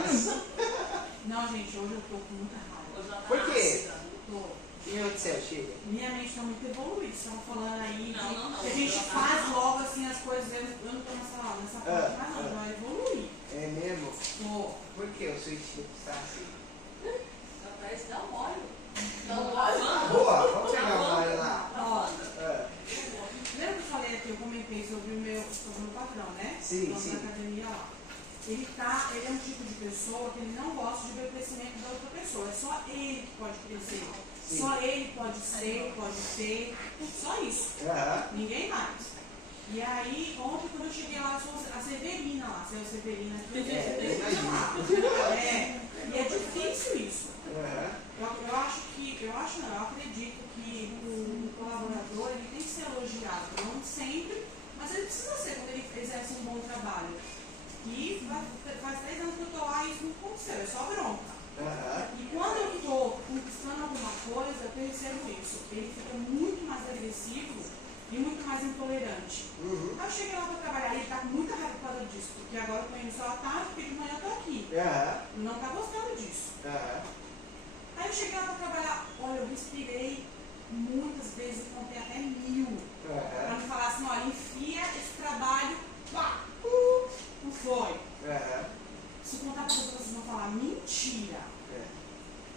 Não, gente, hoje eu tô com muita raiva. Por quê? Tô. O que aconteceu, Chile? Minha mente está muito evoluída. Vocês estão falando aí de Não. que a gente faz logo assim as coisas. Eu não estou nessa parte, mas não, vai evoluir. É mesmo? Tô. Por que o seu estilo está assim? Parece dar um óleo. Dá um óleo. Boa, vamos pegar uma hora lá. Ó, É. lembra que eu falei aqui, eu comentei sobre o meu patrão, né? Sim, Nosso sim. da academia lá. Ele é um tipo de pessoa que ele não gosta de ver o crescimento da outra pessoa. É só ele que pode crescer. Sim. Só ele pode ser, pode ter. Só isso. Aham. Ninguém mais. E aí, ontem quando eu cheguei lá, eu sou a Severina lá. Você é a Severina aqui, eu imagino. e é difícil isso. Aham. Eu acredito que o colaborador ele tem que ser elogiado, não sempre, mas ele precisa ser quando ele exerce um bom trabalho. E faz 3 anos que eu estou lá e isso não aconteceu, é só bronca. Aham. E quando eu estou conquistando alguma coisa, eu percebo isso. Ele fica muito mais agressivo e muito mais intolerante. Uhum. Aí eu cheguei lá para trabalhar e ele está com muita raiva por causa disso, porque agora eu estou indo só à tarde, porque de manhã eu estou aqui. Aham. Ele não está gostando disso. Aham. Aí eu cheguei lá para trabalhar, olha, eu respirei muitas vezes e contei até 1000. Para Aham. me falar assim, olha, enfia esse trabalho, pá, não foi. Aham. Se contar para vocês vão falar, mentira. É.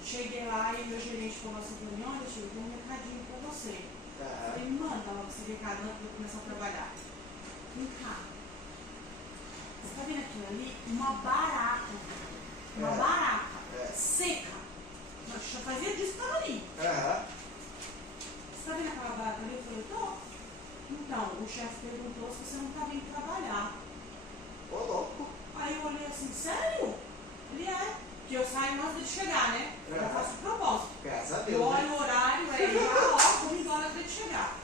Cheguei lá e meu gerente falou assim para mim, olha, Chico, eu tenho um recadinho para você. Eu Aham. falei, manda logo esse recado antes de eu começar a trabalhar. Vem cá. Você está vendo aquilo ali? Uma barata. Uma É. barata. É. Seca. Mas já fazia disso que estava ali. Aham. Você está vendo aquela barata ali? Eu falei, tô. Então, o chefe perguntou se você não está vindo trabalhar. Ô, louco. Aí eu olhei assim, sério? Ele é. Que eu saio antes de chegar, né? Eu É. faço de propósito. Graças a Eu Deus. olho Né? o horário, aí já ó, vou embora antes de chegar.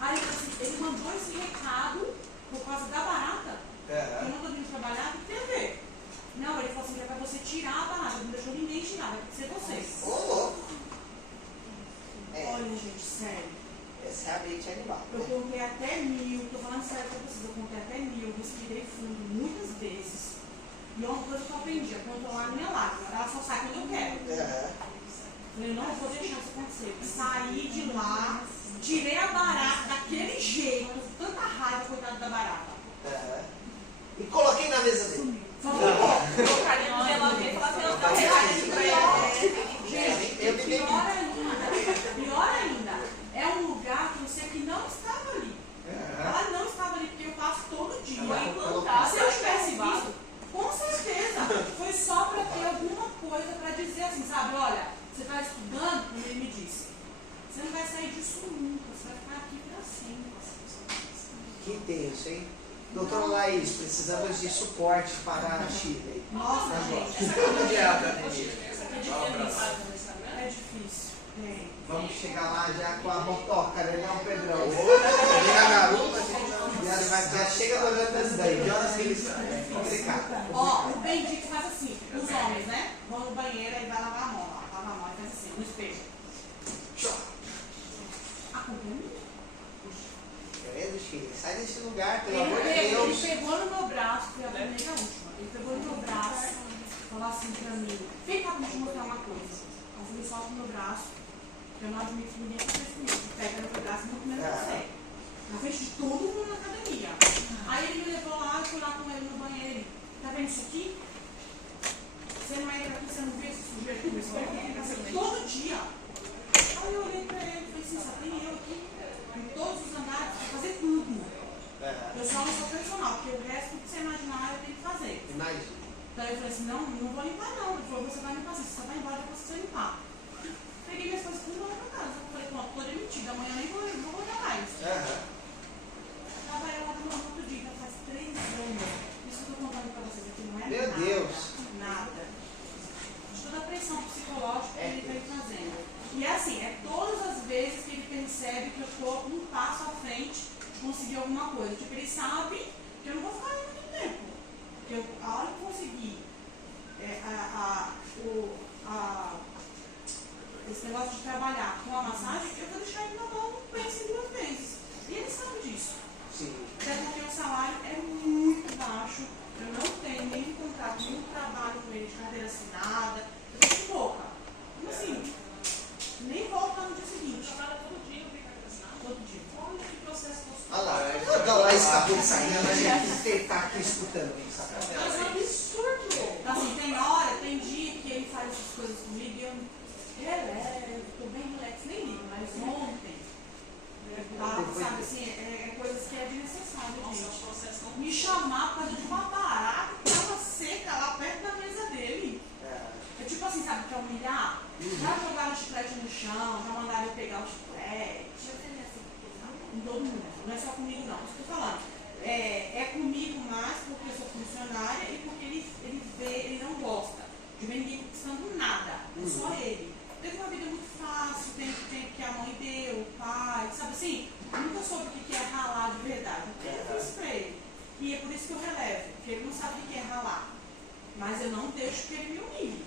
Aí eu falei assim, ele mandou esse recado por causa da barata. Eu Aham. não estou vindo trabalhar, o que tem a ver? Não, ele falou assim, que é pra você tirar a barata, não deixou ninguém tirar, vai ter que ser você. Ô, louco. É. Olha, gente, sério. Esse é a mente animal. Eu Né? contei até 1000, tô falando sério pra vocês, eu contei até 1000, respirei fundo muitas vezes. E é uma coisa que eu aprendi, a controlar a minha lágrima, ela só sai quando eu quero. Aham. Falei, não vou deixar isso acontecer. Saí de lá, tirei a barata daquele jeito, com tanta raiva, coitado da barata. Aham. E coloquei na mesa dele. Falei, ó, Colocaria no geladeira e falar assim, não, dá um é, recadinho pra ele. gente, Eu me dei. pior ainda, é um lugar que eu sei que não estava ali. Aham. Ela não estava ali, porque eu passo todo dia. Vai implantar. Se eu tivesse visto, com certeza, foi só para ter alguma coisa para dizer assim, sabe, olha, você está estudando, como ele me disse, você não vai sair disso nunca, você vai ficar aqui para sempre. Que intenso, hein? Doutora Laís, precisamos de suporte para a Chile. Nossa, Tá bom. gente, Todo dia a academia. é difícil. É. Vamos chegar lá já com a motoca, né? Não, Pedrão. Vira a garupa. Já chega olhando isso daí. Que horas que eles complicado. Ó, o bendito faz assim, os homens, né? Vão no banheiro e vai lavar a mão lá, lava a mão e faz assim, no espelho. A culpa é minha. Credo, Chile. Sai desse lugar, pelo Ele amor de pegou, Deus. ele pegou no meu braço, foi a primeira última. Ele pegou no meu braço, falou assim pra mim, vem cá pra te mostrar uma coisa. Aí ele solta o meu braço, que eu não admito que ninguém faça isso comigo. Pega no meu braço e não começa a ser. Na frente de todo mundo na academia. Aí ele me levou lá, eu fui lá com ele no banheiro. Tá vendo isso aqui? Você não entra aqui, você não vê esse sujeito aqui no espelho, ele fica assim todo dia. Aí eu olhei pra ele e falei assim, só tem eu aqui, em todos os andares, pra fazer tudo. Eu só não sou personal, porque o resto que você imaginar eu tenho que fazer. Imagina. Então eu falei assim, não vou limpar não. Ele falou, você vai limpar assim, você vai embora, depois você vai limpar. Peguei minhas coisas e fui embora pra casa. Eu falei, pronto, tô demitida, amanhã nem vou voltar mais. Trabalhei lá no outro dia, então faz 3 anos. Isso que eu tô contando pra vocês aqui não é Meu nada. Deus. Nada. De toda a pressão psicológica que ele vem fazendo. E é assim, é todas as vezes que ele percebe que eu tô um passo à frente de conseguir alguma coisa. Tipo, ele sabe que eu não vou ficar aí muito tempo. Porque a hora que eu conseguir esse negócio de trabalhar com a massagem, eu vou deixar ele na mão, não pense 2 vezes. E ele sabe disso. Sim. Até porque o salário é muito baixo. Eu não tenho nenhum contrato, nenhum trabalho com ele de carteira assinada. Eu tô de boca. Então, assim, nem volto lá no dia seguinte. está pensando, ela está aqui escutando isso. Mas é um absurdo. Assim, tem dia que ele faz essas coisas comigo e eu relevo, tô bem relax, nem ligo, mas ontem, sabe assim, é coisas que é desnecessário, gente. Me chamar por causa de uma barata que tava seca lá perto da mesa dele. É tipo assim, sabe, que é humilhar? Já jogaram o chiclete no chão, já mandaram eu pegar o chiclete. Em todo mundo, não é só comigo não, isso que eu tô falando. É comigo mais porque eu sou funcionária e porque ele não gosta de ver ninguém conquistando nada, é só ele. Teve uma vida muito fácil, tem que a mãe deu, o pai, sabe assim? Nunca soube o que é ralar de verdade. Eu fiz pra ele. E é por isso que eu relevo, porque ele não sabe o que é ralar. Mas eu não deixo que ele me humilhe.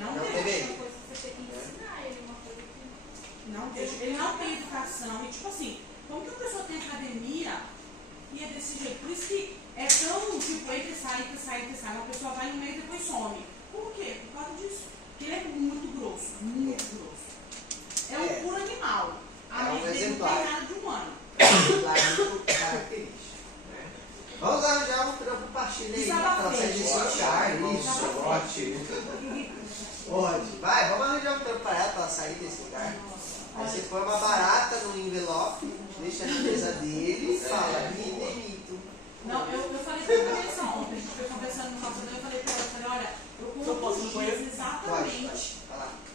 Não deixo. Você tem que ensinar ele uma coisa que... Não deixo. Ele não tem educação. E tipo assim, como que a pessoa tem academia e é desse jeito? Por isso que é tão, tipo, entra e sai. Uma pessoa vai no meio e depois some. Por quê? Por causa disso. Porque ele é muito grosso. É um puro animal. A mente dele não tem nada de humano. Muito característico. Né? Vamos arranjar um trampo pra Chile aí, pra você desfechar. Isso, ótimo. Pode. Vai, vamos arranjar um trampo pra ela, pra ela sair desse lugar. Aí você põe uma barata no envelope, deixa na mesa dele e fala, me demito. Não, eu falei pra ela ontem, a gente foi conversando no nosso eu falei pra ela, olha, eu conto os dias exatamente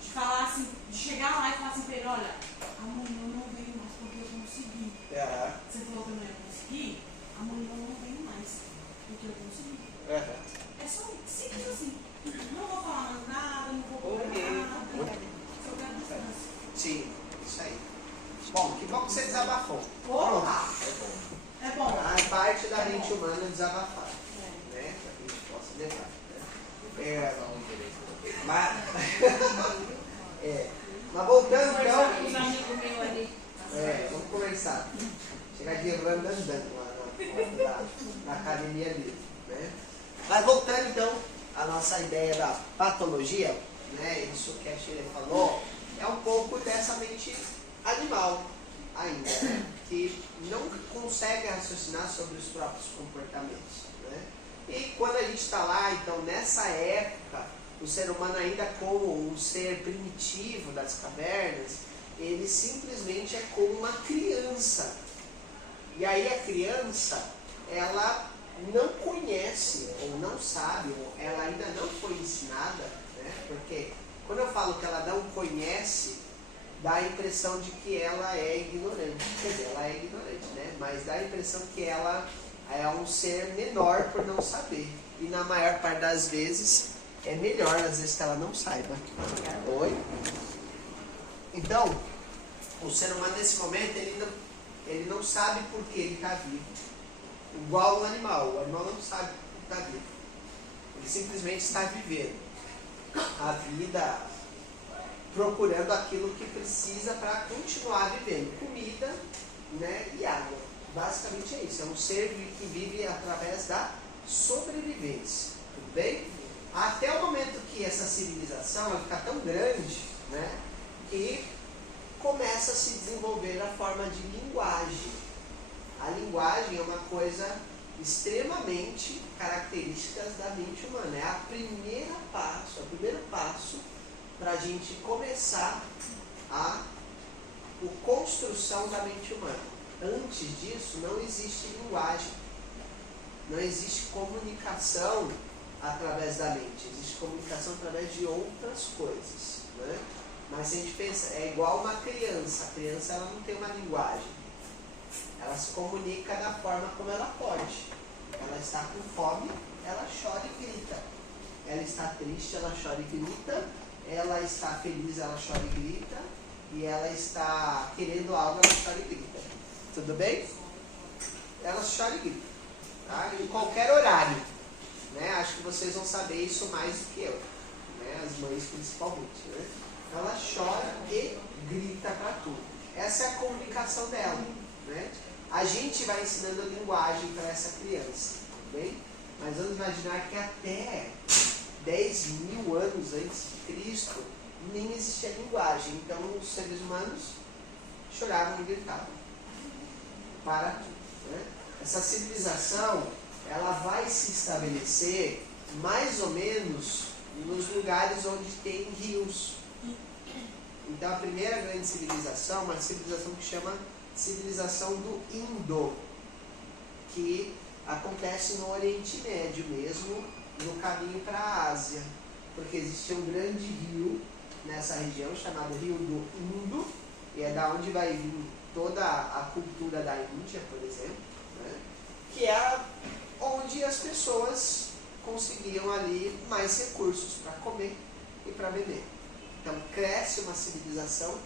de falar assim, de chegar lá e falar assim pra ele, olha, amanhã eu não venho mais porque eu consegui. Você falou que eu não ia conseguir, amanhã eu não venho mais porque eu consegui. É só simples assim. Não vou falar mais nada, não vou cobrar nada. Só quero descanso. Sim, isso aí. Bom, que bom que você desabafou. Opa! É bom. A parte da mente humana é desabafar. Né? Para que a gente possa levar. Né? Mas voltando então. Vamos conversar. Chegar de andando lá na academia livre. Né? Mas voltando então à nossa ideia da patologia, né? Isso que a Sheila falou, é um pouco dessa mente animal ainda, né? Que não consegue raciocinar sobre os próprios comportamentos. Né? E quando a gente está lá, então nessa época, o ser humano ainda como um ser primitivo das cavernas, ele simplesmente é como uma criança. E aí a criança, ela não conhece, ou não sabe, ou ela ainda não foi ensinada, né? Porque quando eu falo que ela não conhece, dá a impressão de que ela é ignorante. Quer dizer, ela é ignorante, né? Mas dá a impressão que ela é um ser menor por não saber. E na maior parte das vezes, é melhor às vezes que ela não saiba. Oi? Então, o ser humano nesse momento, ele não sabe por que ele está vivo. Igual o animal não sabe por que está vivo. Ele simplesmente está vivendo a vida procurando aquilo que precisa para continuar vivendo. Comida, né, e água. Basicamente é isso. É um ser que vive através da sobrevivência. Tudo bem? Até o momento que essa civilização vai ficar tão grande, né, que começa a se desenvolver a forma de linguagem. A linguagem é uma coisa extremamente característica da mente humana. É o primeiro passo para a gente começar a construção da mente humana. Antes disso, não existe linguagem, não existe comunicação através da mente, existe comunicação através de outras coisas. Né? Mas se a gente pensa, é igual uma criança. A criança ela não tem uma linguagem, ela se comunica da forma como ela pode. Ela está com fome, ela chora e grita. Ela está triste, ela chora e grita. Ela está feliz, ela chora e grita. E ela está querendo algo, ela chora e grita. Tudo bem? Ela chora e grita. Tá? Em qualquer horário. Né? Acho que vocês vão saber isso mais do que eu. Né? As mães principalmente. Né? Ela chora e grita para tudo. Essa é a comunicação dela. Né? A gente vai ensinando a linguagem para essa criança. Tudo bem? Mas vamos imaginar que até 10.000 anos antes de Cristo, nem existia linguagem. Então os seres humanos choravam e gritavam. Para tudo. Né? É essa civilização, ela vai se estabelecer mais ou menos nos lugares onde tem rios. Então a primeira grande civilização, uma civilização que chama civilização do Indo, que acontece no Oriente Médio mesmo, no caminho para a Ásia, porque existia um grande rio nessa região chamado Rio do Indo, e é da onde vai vir toda a cultura da Índia, por exemplo, né? Que é onde as pessoas conseguiam ali mais recursos para comer e para beber. Então cresce uma civilização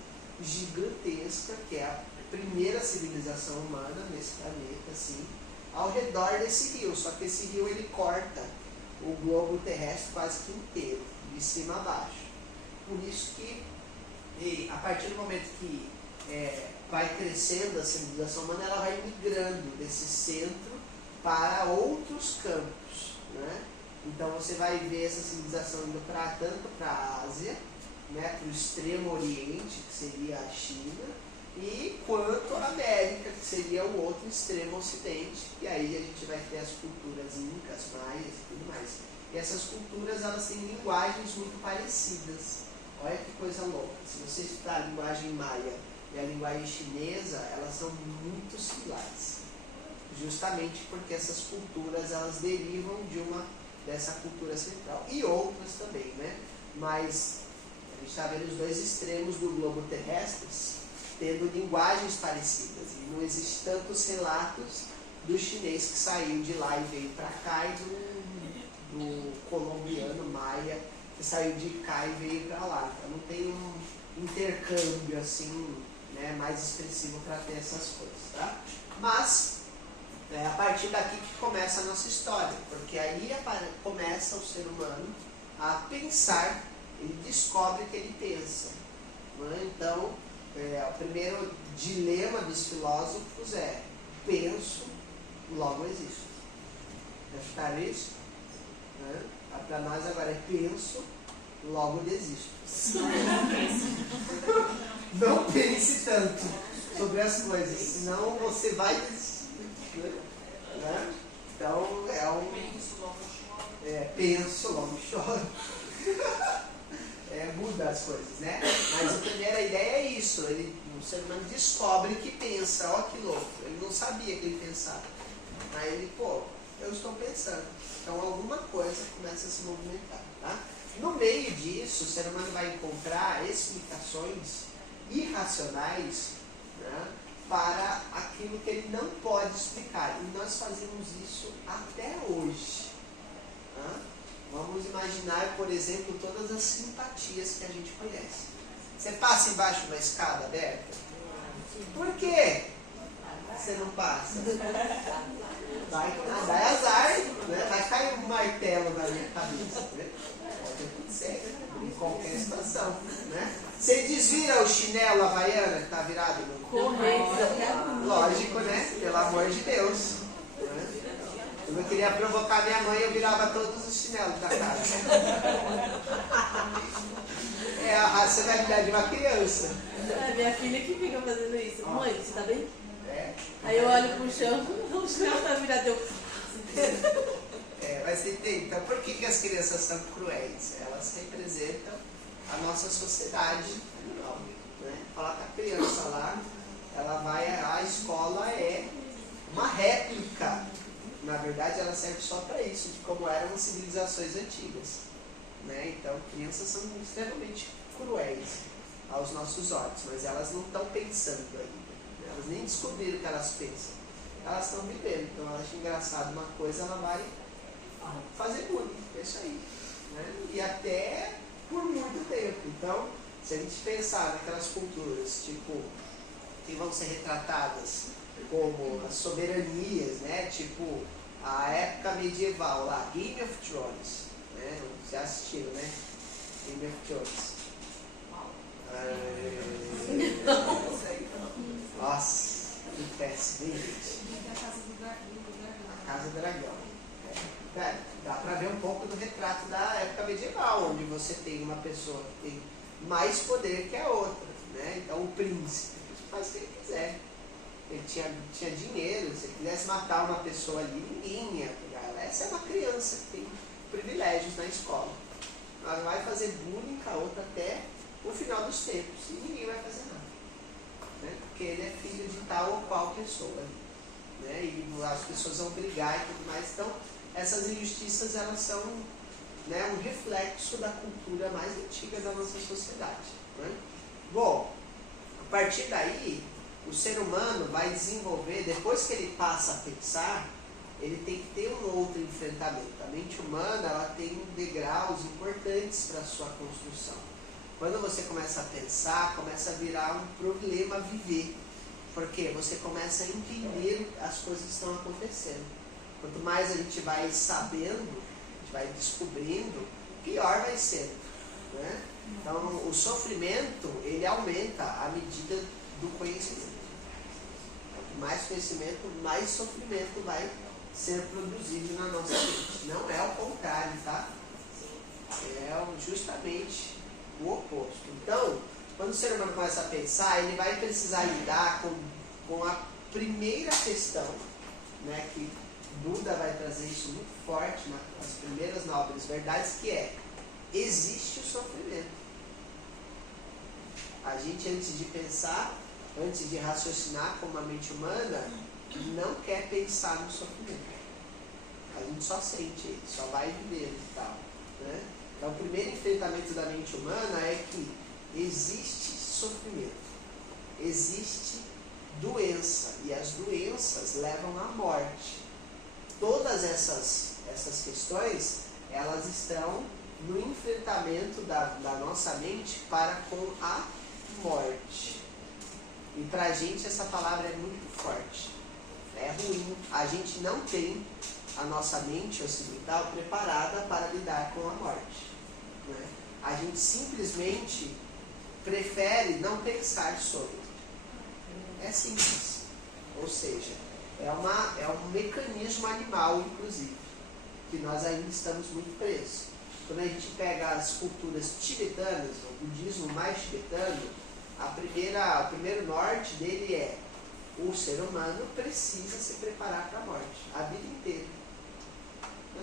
gigantesca, que é a primeira civilização humana nesse planeta, assim, ao redor desse rio. Só que esse rio ele corta o globo terrestre quase que inteiro, de cima a baixo. Por isso que, a partir do momento que vai crescendo a civilização humana, ela vai migrando desse centro para outros campos, né? Então você vai ver essa civilização indo tanto para a Ásia, né, para o extremo oriente, que seria a China, e quanto a América, que seria o outro extremo ocidente, e aí a gente vai ter as culturas incas, maias e tudo mais. E essas culturas, elas têm linguagens muito parecidas. Olha que coisa louca. Se você estudar a linguagem maia e a linguagem chinesa, elas são muito similares. Justamente porque essas culturas, elas derivam dessa cultura central. E outras também, né? Mas a gente está vendo os dois extremos do globo terrestre tendo linguagens parecidas. E não existem tantos relatos do chinês que saiu de lá e veio para cá e do colombiano maia que saiu de cá e veio para lá. Então não tem um intercâmbio assim, né, mais expressivo para ter essas coisas, tá? Mas é a partir daqui que começa a nossa história, porque aí começa o ser humano a pensar, ele descobre que ele pensa, né? Então o primeiro dilema dos filósofos é: penso, logo existo. Já ficaram isso? Né? Para nós agora é: penso, logo desisto. Não pense tanto sobre as coisas, senão você vai desistir. Né? Então penso, logo choro. Muda as coisas, né? Mas a primeira ideia é isso: o ser humano descobre que pensa. Ó que louco, ele não sabia que ele pensava. Aí ele, eu estou pensando. Então alguma coisa começa a se movimentar, tá? No meio disso, o ser humano vai encontrar explicações irracionais, né, para aquilo que ele não pode explicar. E nós fazemos isso até hoje. Tá? Vamos imaginar, por exemplo, todas as simpatias que a gente conhece. Você passa embaixo de uma escada aberta? Por quê? Você não passa? Vai azar, né? Vai cair um martelo na minha cabeça. Né? Pode acontecer, em qualquer situação. Né? Você desvira o chinelo havaiana que está virado no correto? Lógico, né? Pelo amor de Deus. Né? Quando eu queria provocar minha mãe, eu virava todos os chinelos da casa. É a racionalidade de uma criança. É minha filha que fica fazendo isso. Mãe, você tá bem? Aí eu É. olho pro chão, o chinelo tá virado. Mas você entende? Então, por que as crianças são cruéis? Elas representam a nossa sociedade. Não, né? Coloca a criança lá, ela vai, a escola é uma réplica. Na verdade, ela serve só para isso, de como eram as civilizações antigas. Né? Então, crianças são extremamente cruéis aos nossos olhos, mas elas não estão pensando ainda. Né? Elas nem descobriram o que elas pensam. Elas estão vivendo. Então, ela acha engraçado uma coisa, ela vai fazer bullying. É isso aí. Né? E até por muito tempo. Então, se a gente pensar naquelas culturas, tipo, que vão ser retratadas como as soberanias, né? Tipo a época medieval lá, Game of Thrones, né? Você assistiu, né? Game of Thrones. Nossa, que péssimo, hein, gente? A Casa do Dragão. Dá pra ver um pouco do retrato da época medieval, onde você tem uma pessoa que tem mais poder que a outra, né? Então o príncipe faz o que ele quiser. ele tinha dinheiro, se ele quisesse matar uma pessoa ali, ninguém ia pegar ela. Essa é uma criança que tem privilégios na escola. Ela vai fazer bullying com a outra até o final dos tempos e ninguém vai fazer nada. Né? Porque ele é filho de tal ou qual pessoa. Né? E as pessoas vão brigar e tudo mais. Então, essas injustiças, elas são, né, um reflexo da cultura mais antiga da nossa sociedade. Né? Bom, a partir daí, o ser humano vai desenvolver, depois que ele passa a pensar, ele tem que ter um outro enfrentamento. A mente humana, ela tem degraus importantes para a sua construção. Quando você começa a pensar, começa a virar um problema viver. Porque você começa a entender as coisas que estão acontecendo. Quanto mais a gente vai sabendo, a gente vai descobrindo, pior vai ser. Né? Então, o sofrimento, ele aumenta à medida do conhecimento. Quanto mais conhecimento, mais sofrimento vai ser produzido na nossa mente. Não é o contrário, tá? É justamente o oposto. Então, quando o ser humano começa a pensar, ele vai precisar lidar com a primeira questão, né, que Buda vai trazer isso muito forte nas primeiras nobres verdades, que é: existe o sofrimento. A gente, antes de pensar, antes de raciocinar como a mente humana, não quer pensar no sofrimento. A gente só sente ele, só vai viver e tal. Né? Então, o primeiro enfrentamento da mente humana é que existe sofrimento, existe doença, e as doenças levam à morte. Todas essas questões, elas estão no enfrentamento da nossa mente para com a morte. E para a gente essa palavra é muito forte. É ruim. A gente não tem a nossa mente ocidental preparada para lidar com a morte. Né? A gente simplesmente prefere não pensar sobre. É simples. Ou seja, é um mecanismo animal, inclusive, que nós ainda estamos muito presos. Quando a gente pega as culturas tibetanas, o budismo mais tibetano, o primeiro norte dele é: o ser humano precisa se preparar para a morte, a vida inteira.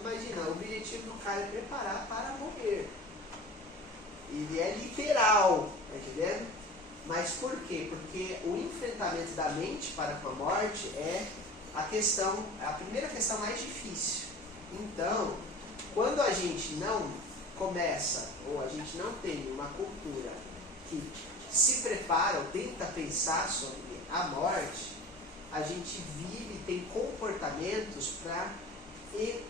Imagina, o objetivo do cara é preparar para morrer. Ele é literal, tá entendendo? Mas por quê? Porque o enfrentamento da mente para com a morte é a primeira questão mais difícil. Então, quando a gente não começa, ou a gente não tem uma cultura que se prepara ou tenta pensar sobre a morte, a gente vive, tem comportamentos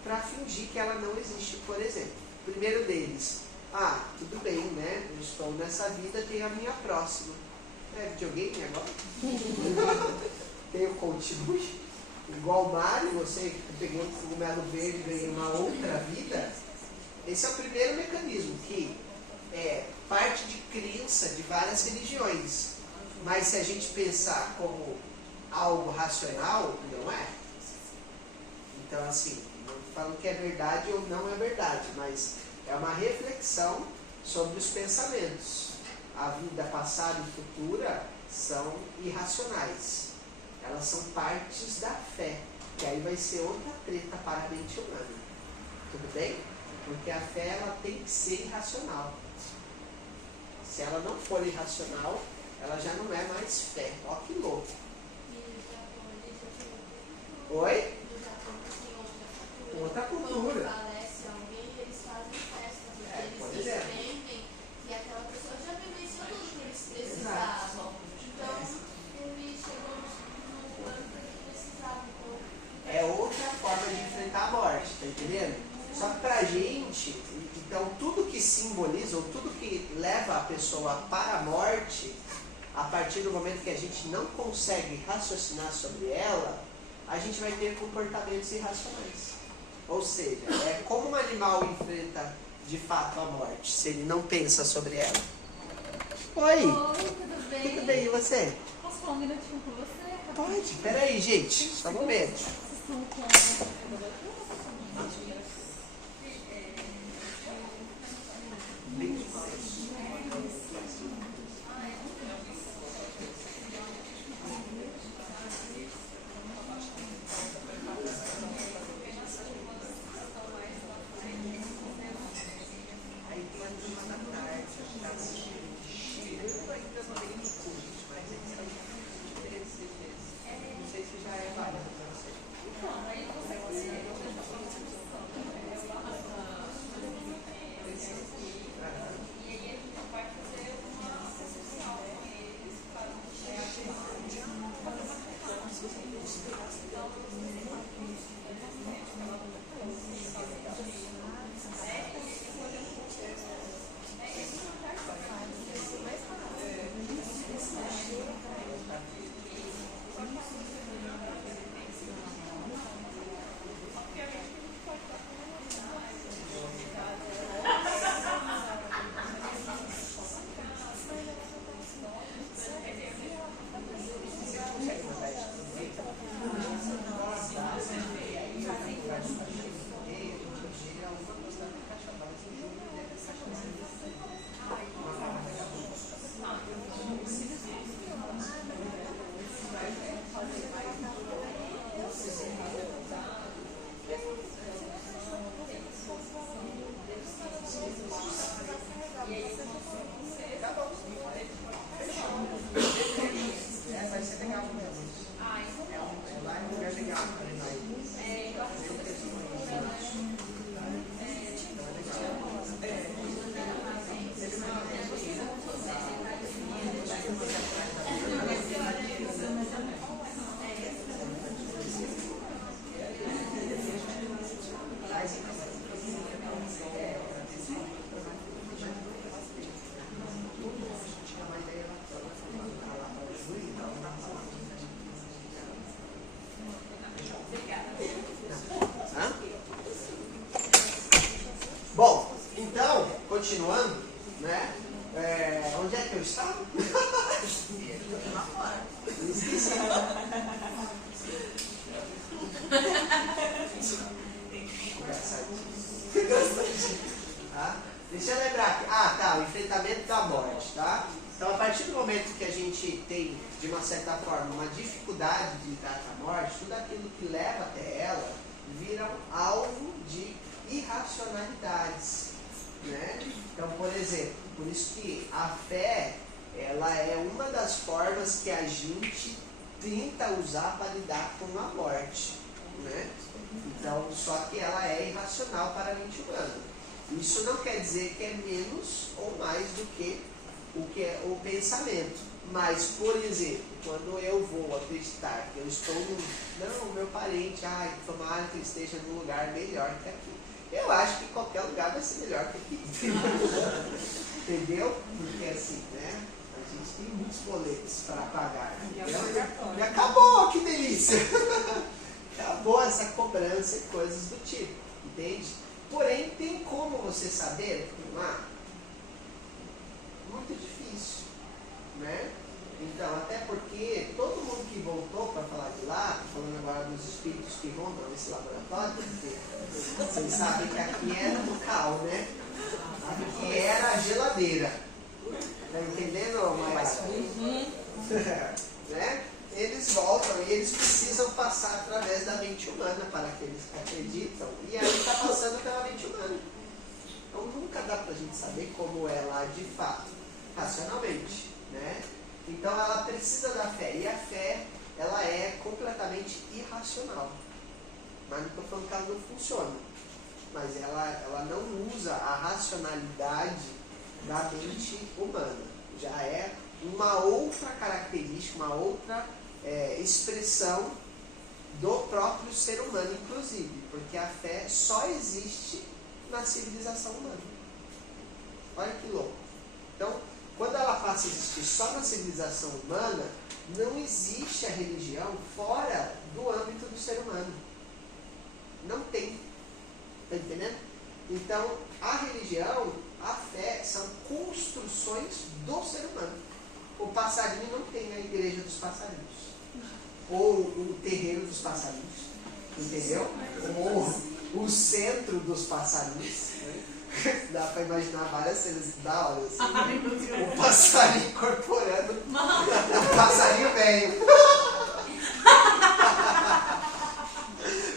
para fingir que ela não existe. Por exemplo, o primeiro deles: tudo bem, né? Eu estou nessa vida, tenho a minha próxima. É videogame agora? Tenho continue. Igual o Mario, você pegou um cogumelo verde e ganhou uma outra vida. Esse é o primeiro mecanismo, que é parte de crença de várias religiões. Mas se a gente pensar como algo racional, não é. Então, assim, não estou falando que é verdade ou não é verdade, mas é uma reflexão sobre os pensamentos. A vida passada e futura são irracionais. Elas são partes da fé, que aí vai ser outra treta para a mente humana. Tudo bem? Porque a fé, ela tem que ser irracional. Se ela não for irracional, ela já não é mais fé. Ó que louco. Oi? Outra cultura. Quando falece alguém, eles fazem festa, porque eles entendem que aquela pessoa já vivenciou tudo que eles precisavam. Então, ele chegou no plano que ele precisava. É outra forma de enfrentar a morte, tá entendendo? Só que pra gente, então tudo que simboliza, ou tudo que leva a pessoa para a morte, a partir do momento que a gente não consegue raciocinar sobre ela, a gente vai ter comportamentos irracionais. Ou seja, é como um animal enfrenta de fato a morte, se ele não pensa sobre ela. Oi! Oi, tudo bem? Tudo bem, e você? Posso falar um minutinho com você? Pode, peraí, gente, só um momento. Vocês estão com... continuando, né? Onde é que eu estava? Esqueci. Tá? Deixa eu lembrar aqui. O enfrentamento da morte, tá? Então, a partir do momento que a gente tem, de uma certa forma, uma dificuldade de lidar com a morte, tudo aquilo que leva até ela viram alvo de irracionalidades, né? Então, por exemplo, por isso que a fé, ela é uma das formas que a gente tenta usar para lidar com a morte, né? Então, só que ela é irracional para a mente humana. Isso não quer dizer que é menos ou mais do que o pensamento. Mas, por exemplo, quando eu vou acreditar que eu estou meu parente, tomara que esteja num lugar melhor que aqui. Eu acho que qualquer lugar vai ser melhor que aqui. Entendeu? Porque assim, né? A gente tem muitos boletos para pagar. E acabou, que delícia! Acabou essa cobrança e coisas do tipo, entende? Porém, tem como você saber lá? Muito difícil, né? Então, até porque todo mundo que voltou para falar de lá, falando agora dos espíritos que rondam nesse laboratório, porque vocês sabem que aqui era o cal, né? Aqui era a geladeira. Tá entendendo, Maia? Né? Eles voltam e eles precisam passar através da mente humana para aqueles que acreditam, e aí está passando pela mente humana. Então nunca dá para a gente saber como é lá de fato, racionalmente, né? Então ela precisa da fé, e a fé, ela é completamente irracional. Mas não estou falando que ela não funciona, mas ela não usa a racionalidade da mente humana. Já é uma outra característica, uma outra expressão do próprio ser humano, inclusive, porque a fé só existe na civilização humana. Olha que louco. Então, quando ela passa a existir só na civilização humana, não existe a religião fora do âmbito do ser humano. Não tem. Está entendendo? Então, a religião, a fé, são construções do ser humano. O passarinho não tem a igreja dos passarinhos. Ou o terreiro dos passarinhos. Entendeu? Ou o centro dos passarinhos. Dá para imaginar várias cenas da hora. Assim, o passarinho incorporando o passarinho velho.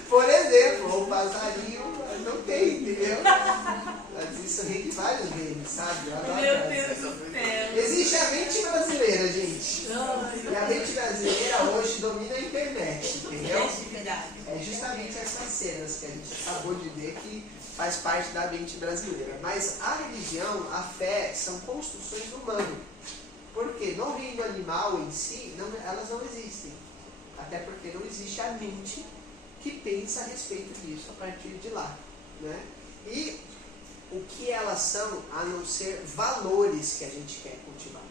Por exemplo, o passarinho não tem, entendeu? Mas isso rende vários memes, sabe? Meu Deus do céu. Existe a mente brasileira, gente. E a mente brasileira hoje domina a internet, entendeu? É justamente essas cenas que a gente acabou de ver que faz parte da mente brasileira. Mas a religião, a fé, são construções humanas. Porque no reino animal em si, elas não existem. Até porque não existe a mente que pensa a respeito disso a partir de lá, né? E o que elas são, a não ser valores que a gente quer cultivar,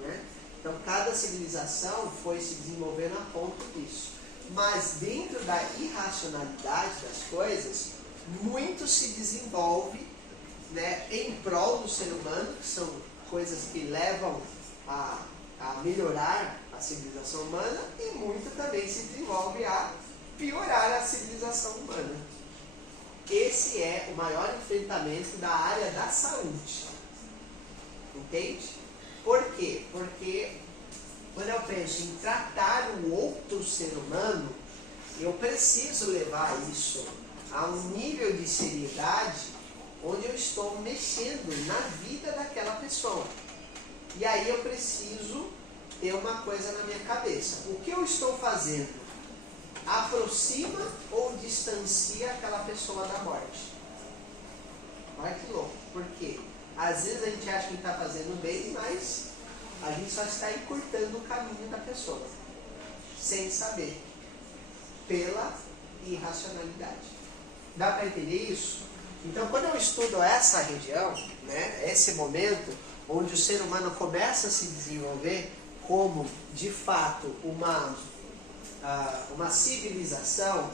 né? Então cada civilização foi se desenvolvendo a ponto disso, mas dentro da irracionalidade das coisas, muito se desenvolve, né, em prol do ser humano, que são coisas que levam a melhorar a civilização humana, e muito também se desenvolve a piorar a civilização humana. Esse é o maior enfrentamento da área da saúde. Entende? Por quê? Porque quando eu penso em tratar o outro ser humano, eu preciso levar isso a um nível de seriedade onde eu estou mexendo na vida daquela pessoa. E aí eu preciso ter uma coisa na minha cabeça. O que eu estou fazendo aproxima ou distancia aquela pessoa da morte? Olha que louco. Por quê? Às vezes a gente acha que está fazendo bem, mas a gente só está encurtando o caminho da pessoa, sem saber, pela irracionalidade. Dá para entender isso? Então, quando eu estudo essa região, né, esse momento onde o ser humano começa a se desenvolver como, de fato, uma civilização,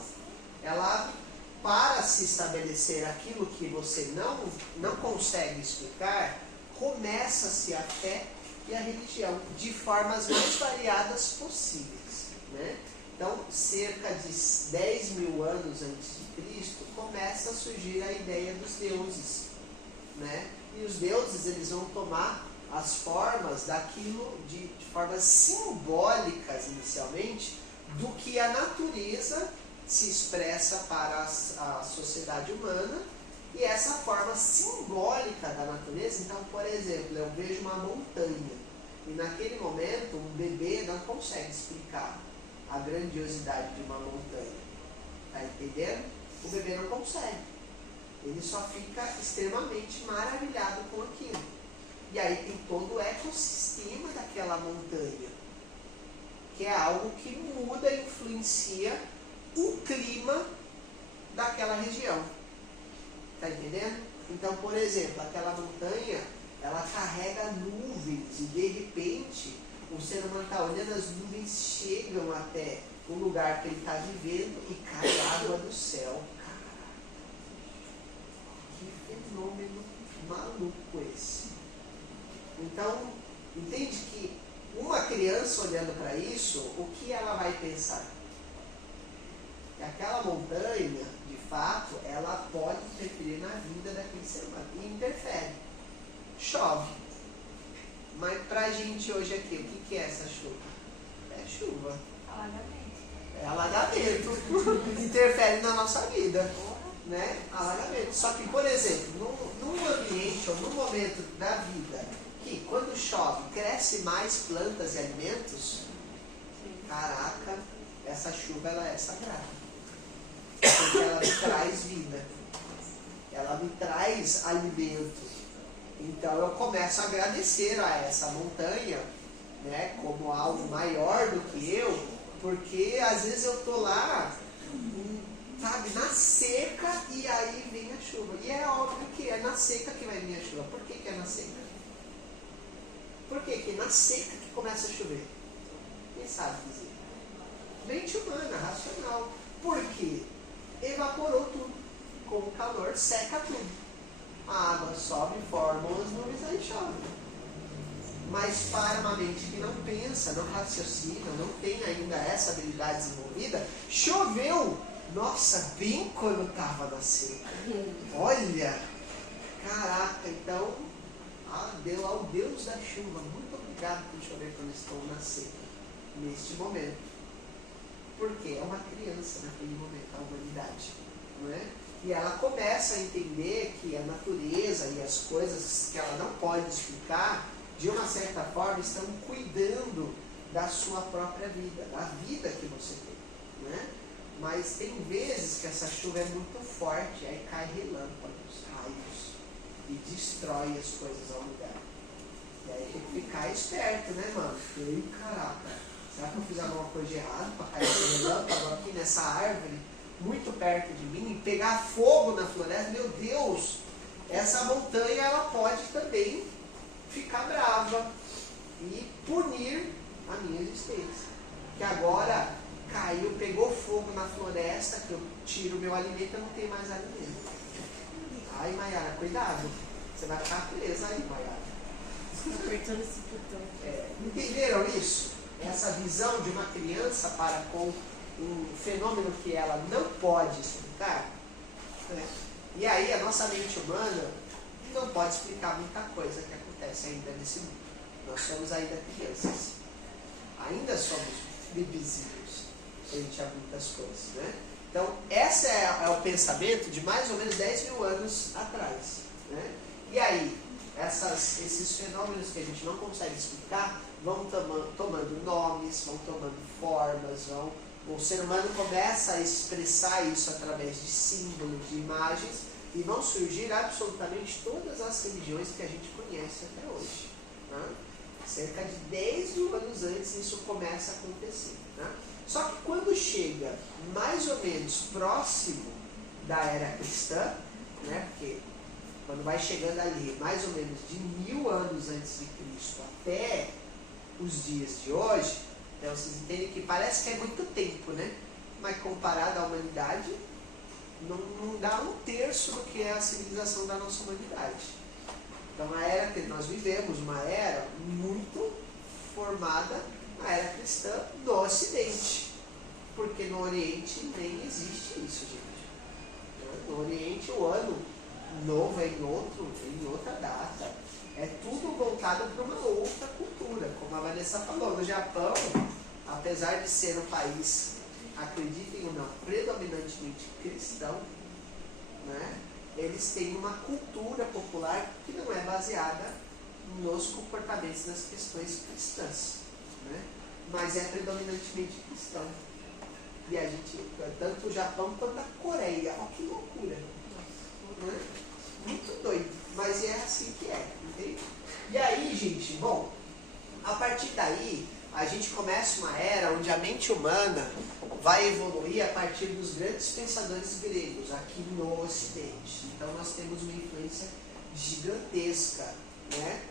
ela para se estabelecer aquilo que você não consegue explicar, começa-se a fé e a religião de formas mais variadas possíveis, né? Então, cerca de 10 mil anos antes de Cristo, começa a surgir a ideia dos deuses, né? E os deuses, eles vão tomar as formas daquilo, de formas simbólicas inicialmente, do que a natureza se expressa para a sociedade humana. E essa forma simbólica da natureza, então, por exemplo, eu vejo uma montanha, e naquele momento um bebê não consegue explicar a grandiosidade de uma montanha. Está entendendo? O bebê não consegue. Ele só fica extremamente maravilhado com aquilo. E aí tem todo o ecossistema daquela montanha, que é algo que muda e influencia o clima daquela região. Está entendendo? Então, por exemplo, aquela montanha, ela carrega nuvens e de repente o ser humano está olhando, as nuvens chegam até o lugar que ele está vivendo e cai água do céu. Caraca, que fenômeno maluco esse. Então, entende que uma criança olhando para isso, o que ela vai pensar? Que aquela montanha, de fato, ela pode interferir na vida daquele ser humano. E interfere. Chove. Mas pra gente hoje aqui, o que é essa chuva? É chuva. Alagamento. É alagamento. Interfere na nossa vida. Né? Alagamento. Só que, por exemplo, num ambiente ou num momento da vida que quando chove cresce mais plantas e alimentos, caraca, essa chuva ela é sagrada. Porque ela me traz vida. Ela me traz alimento. Então eu começo a agradecer a essa montanha, né, como algo maior do que eu, porque às vezes eu estou lá, sabe, na seca e aí vem a chuva. E é óbvio que é na seca que vai vir a chuva. Por que é na seca? Por que é na seca que começa a chover? Quem sabe dizer? Mente humana, racional. Por quê? Evaporou tudo. Com o calor seca tudo. A água sobe, forma as nuvens, aí chove. Mas para uma mente que não pensa, não raciocina, não tem ainda essa habilidade desenvolvida, choveu! Nossa, bem quando estava na seca. Olha! Caraca, então, ao Deus da chuva, muito obrigado por chover quando estou na seca, neste momento. Porque é uma criança naquele momento, a humanidade, não é? E ela começa a entender que a natureza e as coisas que ela não pode explicar, de uma certa forma, estão cuidando da sua própria vida, da vida que você tem, né? Mas tem vezes que essa chuva é muito forte, aí cai relâmpagos, raios, e destrói as coisas ao lugar. E aí tem que ficar esperto, né, mano? Ei, caraca, será que eu fiz alguma coisa de errado para cair um relâmpago aqui nessa árvore, muito perto de mim, e pegar fogo na floresta? Meu Deus, essa montanha ela pode também ficar brava e punir a minha existência. Que agora caiu, pegou fogo na floresta, que eu tiro o meu alimento, eu não tenho mais alimento. Ai, Maiara, cuidado, você vai ficar presa aí, Maiara. Apertando esse botão. Entenderam isso? Essa visão de uma criança para com um fenômeno que ela não pode explicar, né? E aí a nossa mente humana não pode explicar muita coisa que acontece ainda nesse mundo. Nós somos ainda crianças, ainda somos bebezinhos frente a muitas coisas, né? Então esse é o pensamento de mais ou menos 10 mil anos atrás, né? E aí esses fenômenos que a gente não consegue explicar vão tomando nomes, vão tomando formas, o ser humano começa a expressar isso através de símbolos, de imagens, e vão surgir absolutamente todas as religiões que a gente conhece até hoje, né? Cerca de 10 mil anos antes isso começa a acontecer, né? Só que quando chega mais ou menos próximo da era cristã, né? Porque quando vai chegando ali mais ou menos de 1000 anos antes de Cristo até os dias de hoje, então vocês entendem que parece que é muito tempo, né? Mas comparado à humanidade, não dá 1/3 do que é a civilização da nossa humanidade. Então a era que nós vivemos, uma era muito formada na era cristã do Ocidente. Porque no Oriente nem existe isso, gente. No Oriente o ano novo é em outra data. É tudo voltado para uma outra cultura. Como a Vanessa falou, no Japão, apesar de ser um país, acreditem ou não, predominantemente cristão, né? Eles têm uma cultura popular que não é baseada nos comportamentos das questões cristãs, né? Mas é predominantemente cristão. E a gente, tanto o Japão quanto a Coreia, olha que loucura, né? Muito doido, mas é assim que é, entende? E aí, gente, bom, a partir daí, a gente começa uma era onde a mente humana vai evoluir a partir dos grandes pensadores gregos aqui no Ocidente. Então nós temos uma influência gigantesca, né,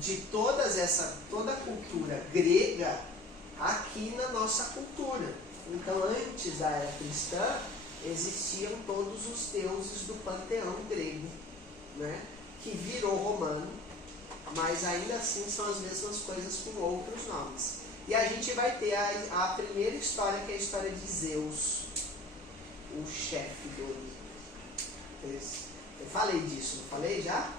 de toda a cultura grega aqui na nossa cultura. Então antes da era cristã existiam todos os deuses do panteão grego, né, que virou romano, mas ainda assim são as mesmas coisas com outros nomes. E a gente vai ter a primeira história, que é a história de Zeus, o chefe do Olimpo. Eu falei disso, não falei já?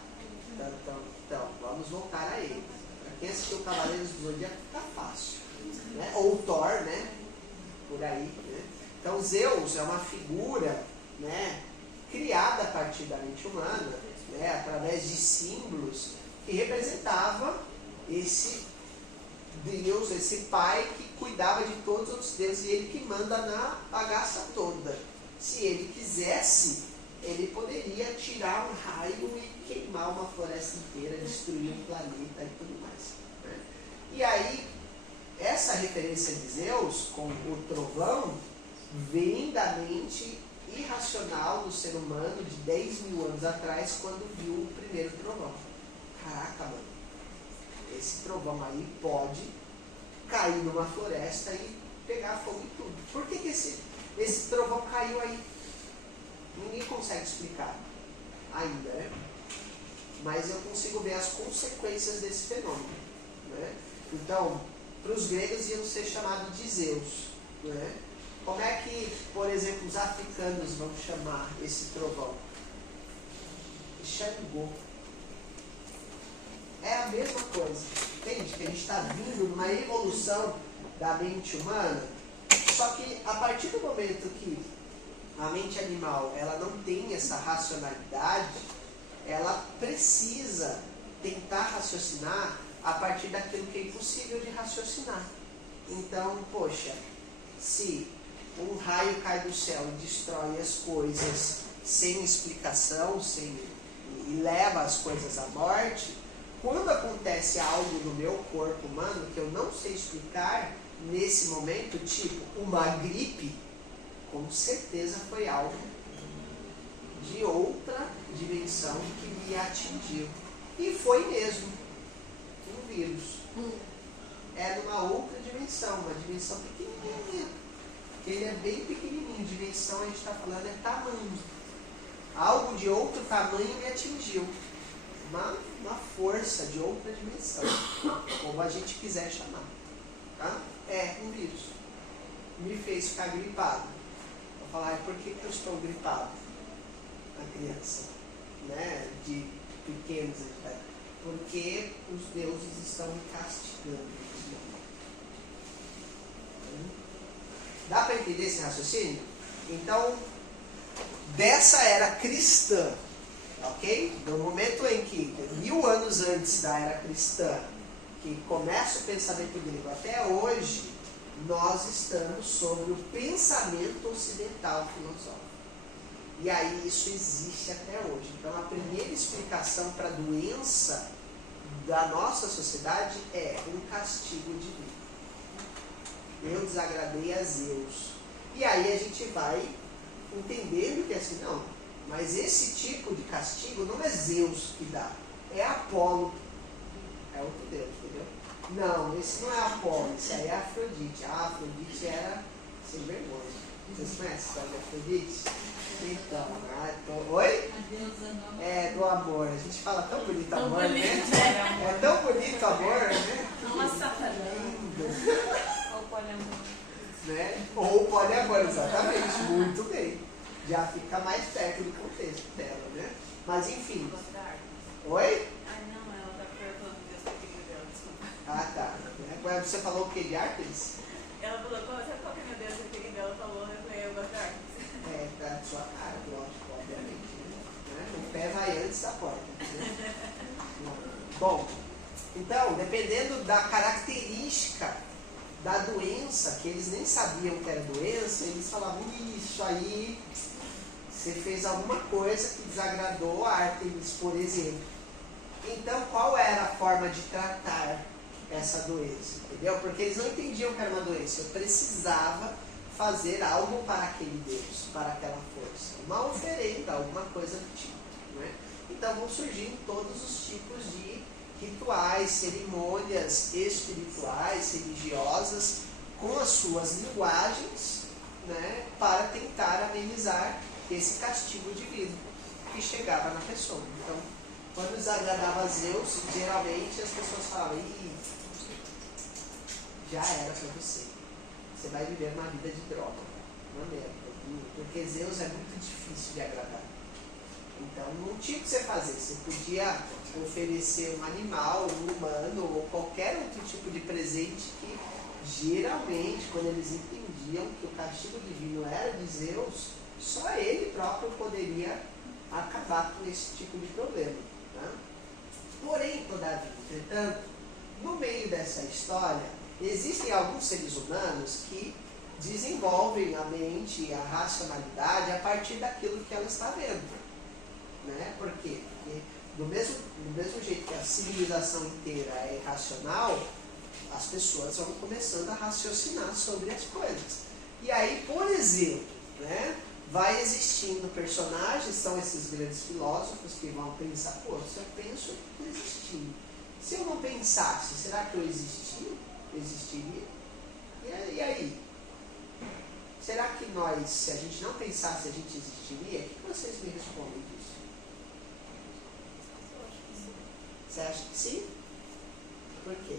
Então vamos voltar a ele. Para quem assistiu Cavaleiros do Zodíaco, fica fácil, né? Ou Thor, né? Por aí, né? Então Zeus é uma figura, né, criada a partir da mente humana, né, através de símbolos que representava esse Deus, esse pai que cuidava de todos os outros deuses, e ele que manda na bagaça toda. Se ele quisesse, ele poderia tirar um raio e queimar uma floresta inteira, destruir um planeta e tudo mais, né? E aí, essa referência de Zeus com o trovão vem da mente irracional do ser humano de 10 mil anos atrás, quando viu o primeiro trovão. Caraca, mano, esse trovão aí pode cair numa floresta e pegar fogo e tudo. Por que esse trovão caiu aí? Ninguém consegue explicar ainda, né? Mas eu consigo ver as consequências desse fenômeno, né? Então, para os gregos iam ser chamados de Zeus, né? Como é que, por exemplo, os africanos vão chamar esse trovão? Xangô. É a mesma coisa, entende? Que a gente está vindo numa evolução da mente humana, só que a partir do momento que a mente animal ela não tem essa racionalidade, ela precisa tentar raciocinar a partir daquilo que é impossível de raciocinar. Então, poxa, se um raio cai do céu e destrói as coisas sem explicação, e leva as coisas à morte, quando acontece algo no meu corpo humano que eu não sei explicar, nesse momento, tipo uma gripe, com certeza foi algo de outra dimensão que me atingiu. E foi mesmo um vírus. É numa outra dimensão, uma dimensão pequenininha. Ele é bem pequenininho, dimensão a gente está falando é tamanho. Algo de outro tamanho me atingiu. Uma força de outra dimensão, como a gente quiser chamar, tá? É um vírus. Me fez ficar gripado. Vou falar, por que eu estou gripado? A criança, né? De pequenos, porque os deuses estão me castigando. Dá para entender esse raciocínio? Então, dessa era cristã, ok? No momento em que, 1000 anos antes da era cristã, que começa o pensamento grego até hoje, nós estamos sobre o pensamento ocidental filosófico. E aí isso existe até hoje. Então a primeira explicação para a doença da nossa sociedade é um castigo divino. Eu desagradei a Zeus. E aí a gente vai entendendo que assim, não, mas esse tipo de castigo não é Zeus que dá, é Apolo. É outro Deus, entendeu? Não, esse não é Apolo, esse aí é Afrodite. A Afrodite era sem vergonha. Vocês conhecem a história de Afrodite? Então, oi? A deusa não. É, do amor. A gente fala tão bonito Tão amor, bonito, né? É tão bonito amor, né? Uma sacanagem. Lindo. Ou poliamor. Né? Ou poliamor, exatamente. Muito bem. Já fica mais perto do contexto dela, né? Mas enfim. Oi? Ai, não, ela tá perguntando Deus que tem dela, desculpa. Ah, tá. Agora você falou o que de Artemis? Ela falou, sabe qual que é meu Deus que tem dela? Falou, eu falei, eu gosto da Artemis. É, tá na sua cara, lógico, obviamente. Né? O pé vai antes da porta. Né? Bom, então, dependendo da característica da doença, que eles nem sabiam que era doença, eles falavam, isso aí, você fez alguma coisa que desagradou a Artemis, por exemplo. Então, qual era a forma de tratar essa doença? Entendeu? Porque eles não entendiam que era uma doença. Eu precisava fazer algo para aquele Deus, para aquela força. Uma oferenda, alguma coisa do tipo. Né? Então, vão surgindo todos os tipos de rituais, cerimônias espirituais, religiosas, com as suas linguagens, né, para tentar amenizar esse castigo divino que chegava na pessoa. Então, quando desagradava a Zeus, geralmente as pessoas falavam, ih, já era para você. Você vai viver uma vida de droga, uma merda. Porque Zeus é muito difícil de agradar. Então, não tinha o que você fazer. Você podia oferecer um animal, um humano, ou qualquer outro tipo de presente que, geralmente, quando eles entendiam que o castigo divino era de Zeus, só ele próprio poderia acabar com esse tipo de problema. Né? Porém, todavia, entretanto, no meio dessa história, existem alguns seres humanos que desenvolvem a mente e a racionalidade a partir daquilo que ela está vendo. Né? Por quê? Porque do mesmo jeito que a civilização inteira é irracional, as pessoas vão começando a raciocinar sobre as coisas. E aí, por exemplo, né, vai existindo personagens, são esses grandes filósofos que vão pensar, pô, se eu penso, eu estou existindo. Se eu não pensasse, será que eu existiria? E aí? Será que nós, se a gente não pensasse, a gente existiria? O que vocês me respondem disso? Você acha que sim? Por quê?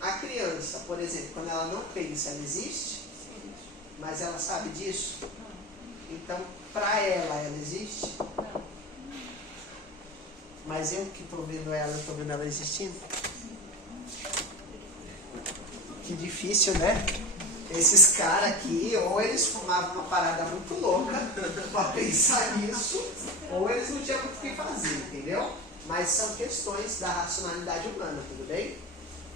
A criança, por exemplo, quando ela não pensa, ela existe? Mas ela sabe disso? Então, para ela existe? Mas eu que estou vendo ela, estou vendo ela existindo? Que difícil, né? Esses caras aqui, ou eles fumavam uma parada muito louca para pensar nisso, ou eles não tinham muito o que fazer, entendeu? Mas são questões da racionalidade humana, tudo bem?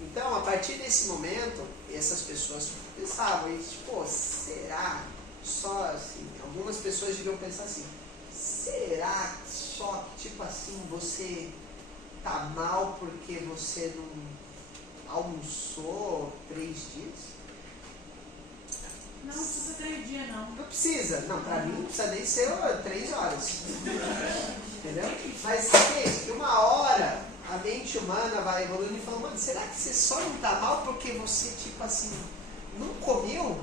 Então, a partir desse momento, essas pessoas pensavam, e tipo, será só assim? Algumas pessoas deviam pensar assim, será só que, tipo assim, você tá mal porque você não almoçou 3 dias? Não precisa 3 dias, não. Não precisa. Não, pra mim não precisa nem ser 3 horas. Entendeu? Mas gente, que uma hora a mente humana vai evoluindo e falando, mano, será que você só não tá mal porque você, tipo assim, não comeu?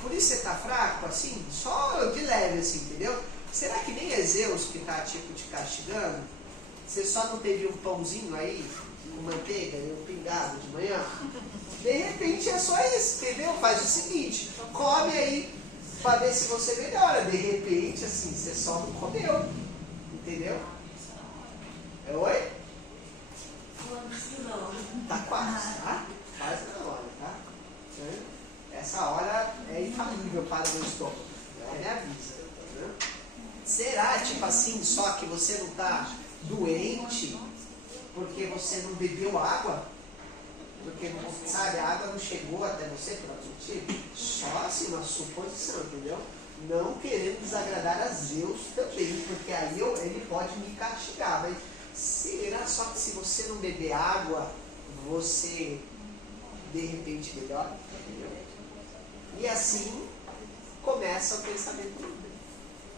Por isso você tá fraco, assim? Só de leve, assim, entendeu? Será que nem é Zeus que tá, tipo, te castigando? Você só não teve um pãozinho aí, com manteiga e um pingado de manhã? De repente é só isso, entendeu? Faz o seguinte, come aí para ver se você melhora. De repente, assim, você só não comeu. Entendeu? Oi? Tá quase, tá? Quase na hora, tá? Essa hora é infalível para o meu estômago. Ela me avisa. Né? Será, tipo assim, só que você não tá doente porque você não bebeu água? Porque, sabe, a água não chegou até você por algum motivo? Só assim, uma suposição, entendeu? Não querendo desagradar a Zeus também, porque aí ele pode me castigar. Mas será só que se você não beber água, você de repente melhora? Entendeu? E assim começa o pensamento livre,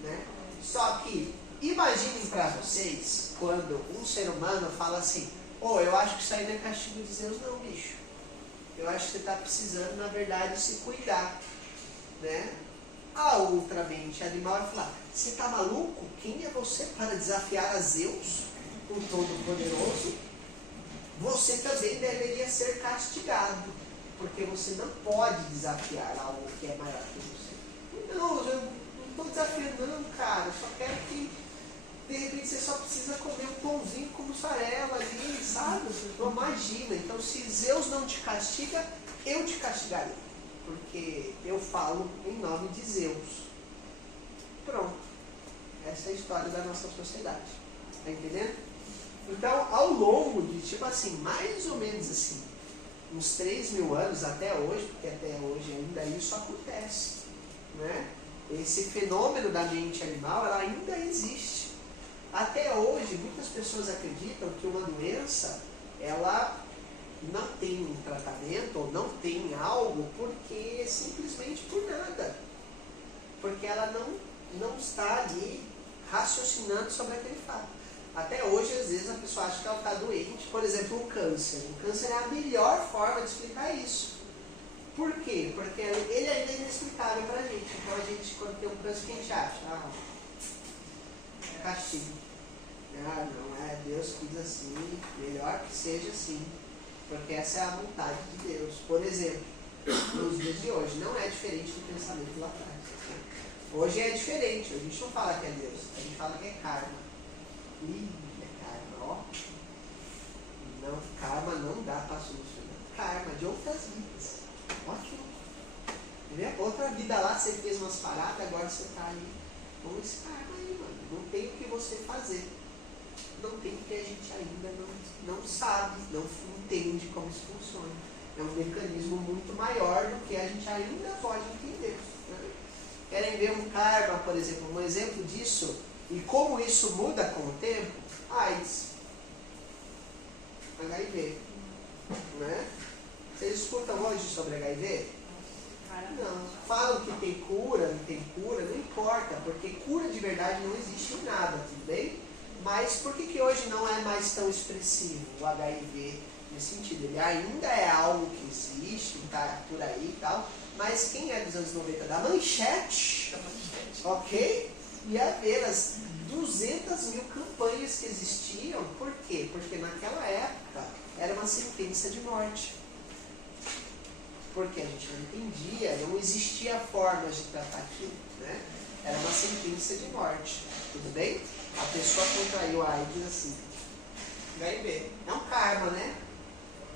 né? Só que imaginem para vocês quando um ser humano fala assim, eu acho que isso aí não é castigo de Zeus não, bicho. Eu acho que você está precisando, na verdade, se cuidar, né? a outra mente animal vai falar, você está maluco? Quem é você para desafiar a Zeus, o Todo-Poderoso? Você também deveria ser castigado, porque você não pode desafiar algo que é maior que você. Não, eu não estou desafiando não, cara, eu só quero que de repente você só precisa comer um pãozinho com mussarela ali, sabe? Então imagina, então se Zeus não te castiga, eu te castigarei, porque eu falo em nome de Zeus. Pronto, essa é a história da nossa sociedade, tá entendendo? Então, ao longo de, tipo assim, mais ou menos assim, uns 3.000 anos até hoje, porque até hoje ainda isso acontece, né? Esse fenômeno da mente animal, ela ainda existe. Até hoje, muitas pessoas acreditam que uma doença, ela não tem um tratamento ou não tem algo porque simplesmente por nada. Porque ela não está ali raciocinando sobre aquele fato. Até hoje, às vezes, a pessoa acha que ela está doente. Por exemplo, o câncer. O câncer é a melhor forma de explicar isso. Por quê? Porque ele ainda é inexplicável para a gente. Então, a gente, quando tem um câncer, que a gente acha? Castigo. Não é, Deus quis assim, melhor que seja assim. Porque essa é a vontade de Deus. Por exemplo, nos dias de hoje, não é diferente do pensamento lá atrás. Hoje é diferente. A gente não fala que é Deus, a gente fala que é karma. É karma, ó. Não, karma não dá para solucionar. Karma de outras vidas. Ótimo. Entendeu? Outra vida lá, você fez umas paradas, agora você está aí com esse karma aí, mano. Não tem o que você fazer. Não tem porque a gente ainda não sabe, não entende como isso funciona. É um mecanismo muito maior do que a gente ainda pode entender. Né? Querem ver um karma, por exemplo, um exemplo disso? E como isso muda com o tempo? AIDS, HIV, né? Vocês escutam hoje sobre HIV? Não. Falam que tem cura, não tem cura, não importa, porque cura de verdade não existe em nada, tudo bem? Mas por que hoje não é mais tão expressivo o HIV nesse sentido? Ele ainda é algo que existe, está por aí e tal, mas quem é dos anos 90 da manchete, ok? Ia ver as 200.000 campanhas que existiam. Por quê? Porque naquela época era uma sentença de morte. Porque a gente não entendia, não existia formas de tratar aquilo, né? Era uma sentença de morte. Tudo bem? A pessoa contraiu a AIDS assim. HIV. É um karma, né?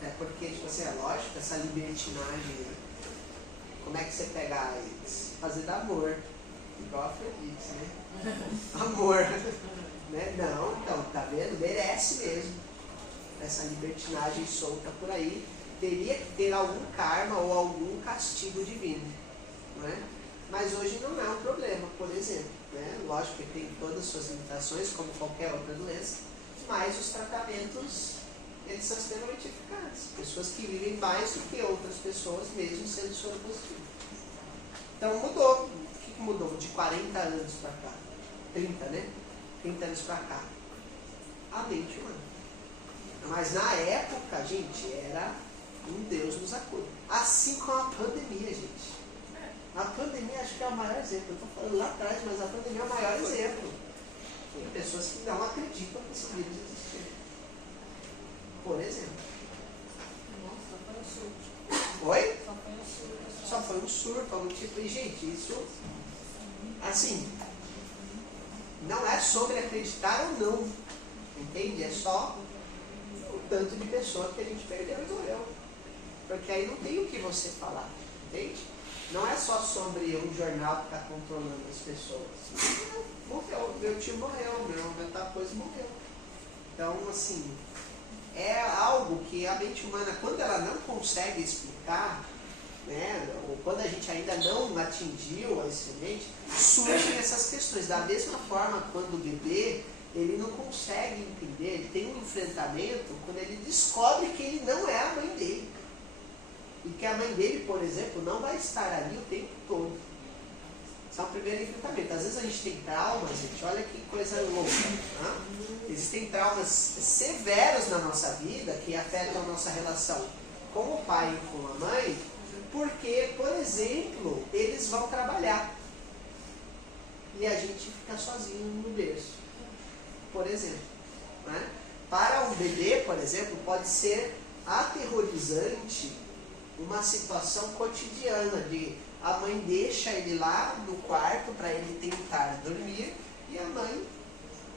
É porque, tipo assim, é lógico, essa libertinagem. Como é que você pega a AIDS? Fazendo amor. Igual a Fredix, né? Amor. Né? Não, então, tá vendo? Merece mesmo. Essa libertinagem solta por aí. Teria que ter algum karma ou algum castigo divino. Não é? Mas hoje não é um problema, por exemplo. Né? Lógico que tem todas as suas limitações, como qualquer outra doença, mas os tratamentos, eles são extremamente eficazes. Pessoas que vivem mais do que outras pessoas, mesmo sendo soropositivas. Então mudou. O que mudou? De 40 anos para cá. 30, né? 30 anos para cá. A mente humana. Mas na época, gente, era um Deus nos acuda. Assim como a pandemia, gente. A pandemia acho que é o maior exemplo. Eu estou falando lá atrás, mas a pandemia é o maior exemplo. Tem pessoas que não acreditam que esse vírus existe. Por exemplo. Nossa, foi um surto. Oi? Só foi um surto. Só foi um surto, algum tipo. E, gente, isso, assim, não é sobre acreditar ou não. Entende? É só o tanto de pessoa que a gente perdeu e morreu. Porque aí não tem o que você falar. Entende? Não é só sobre um jornal que está controlando as pessoas. Morreu, meu tio morreu, meu tal coisa morreu. Então, assim, é algo que a mente humana, quando ela não consegue explicar, né, ou quando a gente ainda não atingiu a esse mente, surgem essas questões. Da mesma forma, quando o bebê, ele não consegue entender, ele tem um enfrentamento quando ele descobre que ele não é a mãe dele. E que a mãe dele, por exemplo, não vai estar ali o tempo todo. Esse é o primeiro enfrentamento. Às vezes a gente tem traumas, gente, olha que coisa louca. Né? Existem traumas severos na nossa vida que afetam a nossa relação com o pai e com a mãe, porque, por exemplo, eles vão trabalhar. e a gente fica sozinho no berço, por exemplo. Né? Para um bebê, por exemplo, pode ser aterrorizante uma situação cotidiana de a mãe deixa ele lá no quarto para ele tentar dormir e a mãe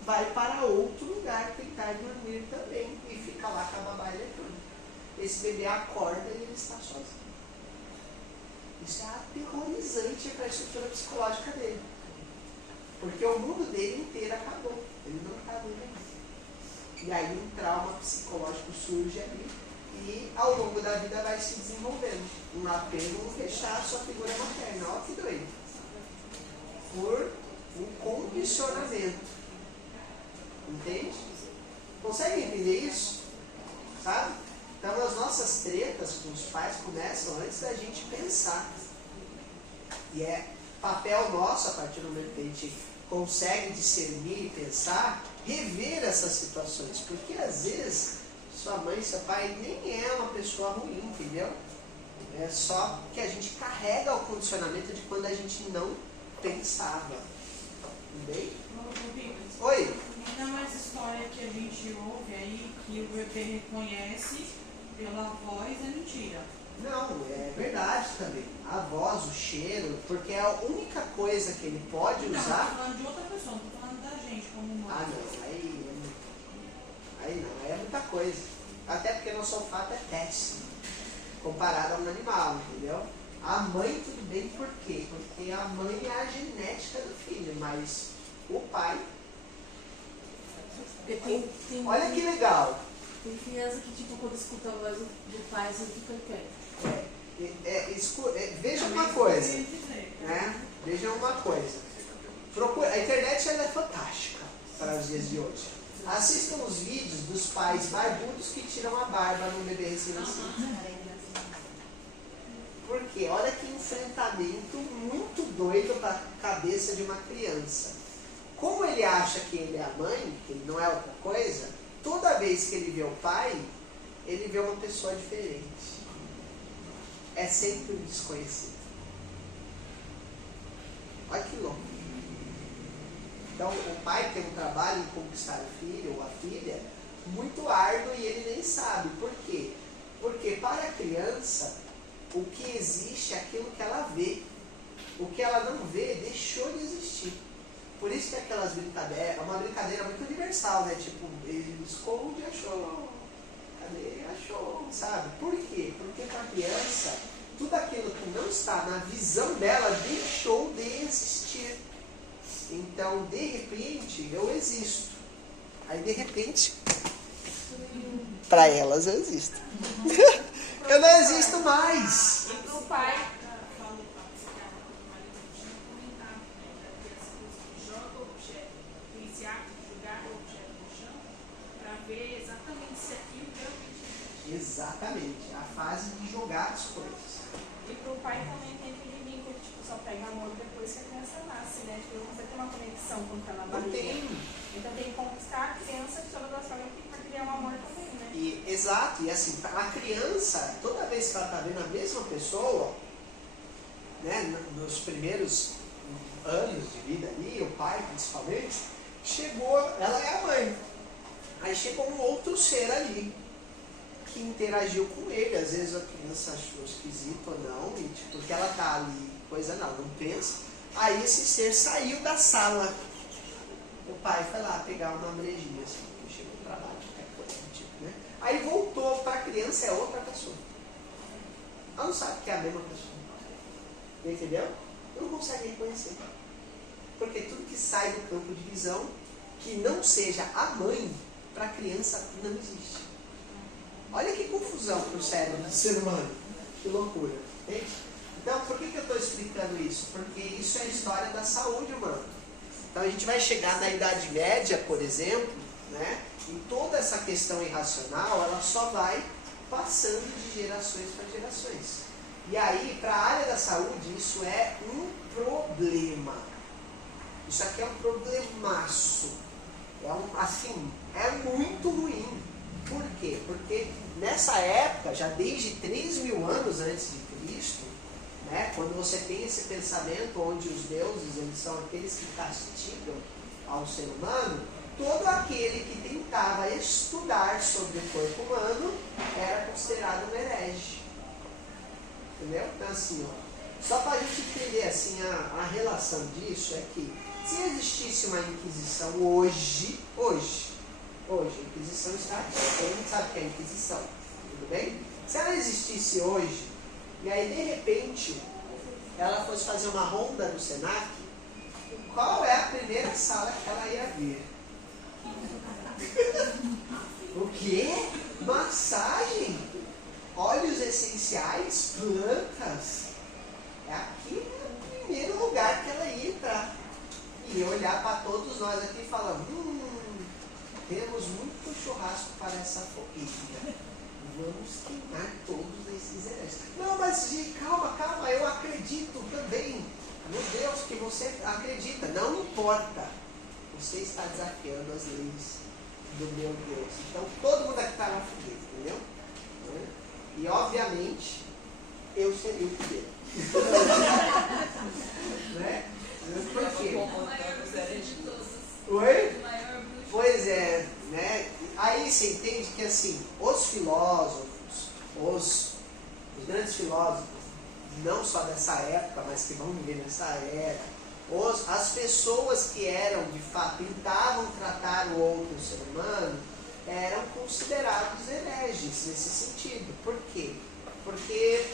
vai para outro lugar tentar dormir também e fica lá com a babá eletrônica. Esse bebê acorda e ele está sozinho. Isso é aterrorizante para a estrutura psicológica dele. Porque o mundo dele inteiro acabou. Ele não está vivendo. E aí um trauma psicológico surge ali e ao longo da vida vai se desenvolvendo. Um apego, um fechar a sua figura materna. Olha que doido. Por um condicionamento. Entende? Consegue entender isso? Sabe? Então as nossas tretas com os pais começam antes da gente pensar. E é papel nosso, a partir do momento que a gente consegue discernir e pensar, rever essas situações. Porque às vezes sua mãe, seu pai nem é uma pessoa ruim, entendeu? É só que a gente carrega o condicionamento de quando a gente não pensava. Entendeu? Oi? Ainda mais história que a gente ouve aí, que o bebê reconhece pela voz, é mentira. Não, é verdade também. A voz, o cheiro, porque é a única coisa que ele pode Não, usar. eu tô falando de outra pessoa, não tô falando da gente como mãe. Ah, não, aí não, aí é muita coisa. Até porque nosso olfato é péssimo, comparado a um animal, entendeu? A mãe tudo bem, por quê? Porque a mãe é a genética do filho, mas o pai... Porque tem Olha que legal. Tem criança que, tipo, quando escuta a voz do pai, você fica quieto. Veja uma coisa, né? Veja uma coisa. A internet ela é fantástica para os dias de hoje. Assistam os vídeos dos pais barbudos que tiram a barba no bebê recém-nascido. Por quê? Olha que enfrentamento muito doido para a cabeça de uma criança. Como ele acha que ele é a mãe, que ele não é outra coisa, toda vez que ele vê o pai, ele vê uma pessoa diferente. É sempre um desconhecido. Olha que louco. Então o pai tem um trabalho em conquistar o filho ou a filha muito árduo e ele nem sabe. Por quê? Porque para a criança, o que existe é aquilo que ela vê. O que ela não vê deixou de existir. Por isso que aquelas brincadeiras, é uma brincadeira muito universal, né? Tipo, ele esconde, achou. Cadê? Achou, sabe? Por quê? Porque para a criança, tudo aquilo que não está na visão dela deixou de existir. Então, de repente, eu existo. Aí, de repente, para elas eu existo. Eu não existo mais. E pro pai. Exatamente, a fase de jogar as coisas. E pro pai também tem aquele vínculo que tipo, só pega amor depois que a criança nasce, né? Tipo, não consegue ter uma conexão quando tá na Não barriga. tem. Então tem que conquistar a criança de todas as formas para criar um amor também, né? Exato, e assim, a criança, toda vez que ela está vendo a mesma pessoa, né, nos primeiros anos de vida ali, o pai principalmente, chegou, ela é a mãe. Aí chegou um outro ser ali, que interagiu com ele. Às vezes a criança achou esquisito ou não, e, tipo, porque ela tá ali, coisa não pensa. Aí esse ser saiu da sala. O pai foi lá pegar uma brejinha, assim, chegou no trabalho, qualquer coisa do tipo, né? Aí voltou para a criança, é outra pessoa. Ela não sabe que é a mesma pessoa. Entendeu? Não consegue reconhecer. Porque tudo que sai do campo de visão, que não seja a mãe, para a criança não existe. Olha que confusão para o cérebro do ser humano. Que loucura. Entende? Então, por que eu estou explicando isso? Porque isso é a história da saúde humana. Então, a gente vai chegar na Idade Média, por exemplo, né? E toda essa questão irracional, ela só vai passando de gerações para gerações. E aí, para a área da saúde, isso é um problema. Isso aqui é um problemaço. É muito ruim. Por quê? Porque nessa época, já desde 3.000 anos antes de Cristo, né? Quando você tem esse pensamento onde os deuses eles são aqueles que castigam ao ser humano, todo aquele que tentava estudar sobre o corpo humano era considerado um herege. Entendeu? Então assim, ó, só para a gente entender assim, a relação disso é que se existisse uma Inquisição hoje, a Inquisição está aqui, todo mundo sabe o que é a Inquisição, tudo bem? Se ela existisse hoje, e aí de repente ela fosse fazer uma ronda no Senac, qual é a primeira sala que ela ia ver? O quê? Massagem? Óleos essenciais? Plantas? É aqui no primeiro lugar que ela ia entrar. E ia olhar para todos nós aqui e falar, temos muito churrasco para essa fogueira. Vamos queimar todos esses hereges. Não, mas calma, eu acredito também no Deus que você acredita. Não importa. Você está desafiando as leis do meu Deus. Então todo mundo aqui está na fogueira, entendeu? E obviamente eu seria o primeiro. Né? Por quê? Oi? Pois é, né? Aí você entende que assim, os filósofos, os grandes filósofos, não só dessa época, mas que vão viver nessa era, as pessoas que eram, de fato, tentavam tratar o outro ser humano, eram considerados hereges nesse sentido. Por quê? Porque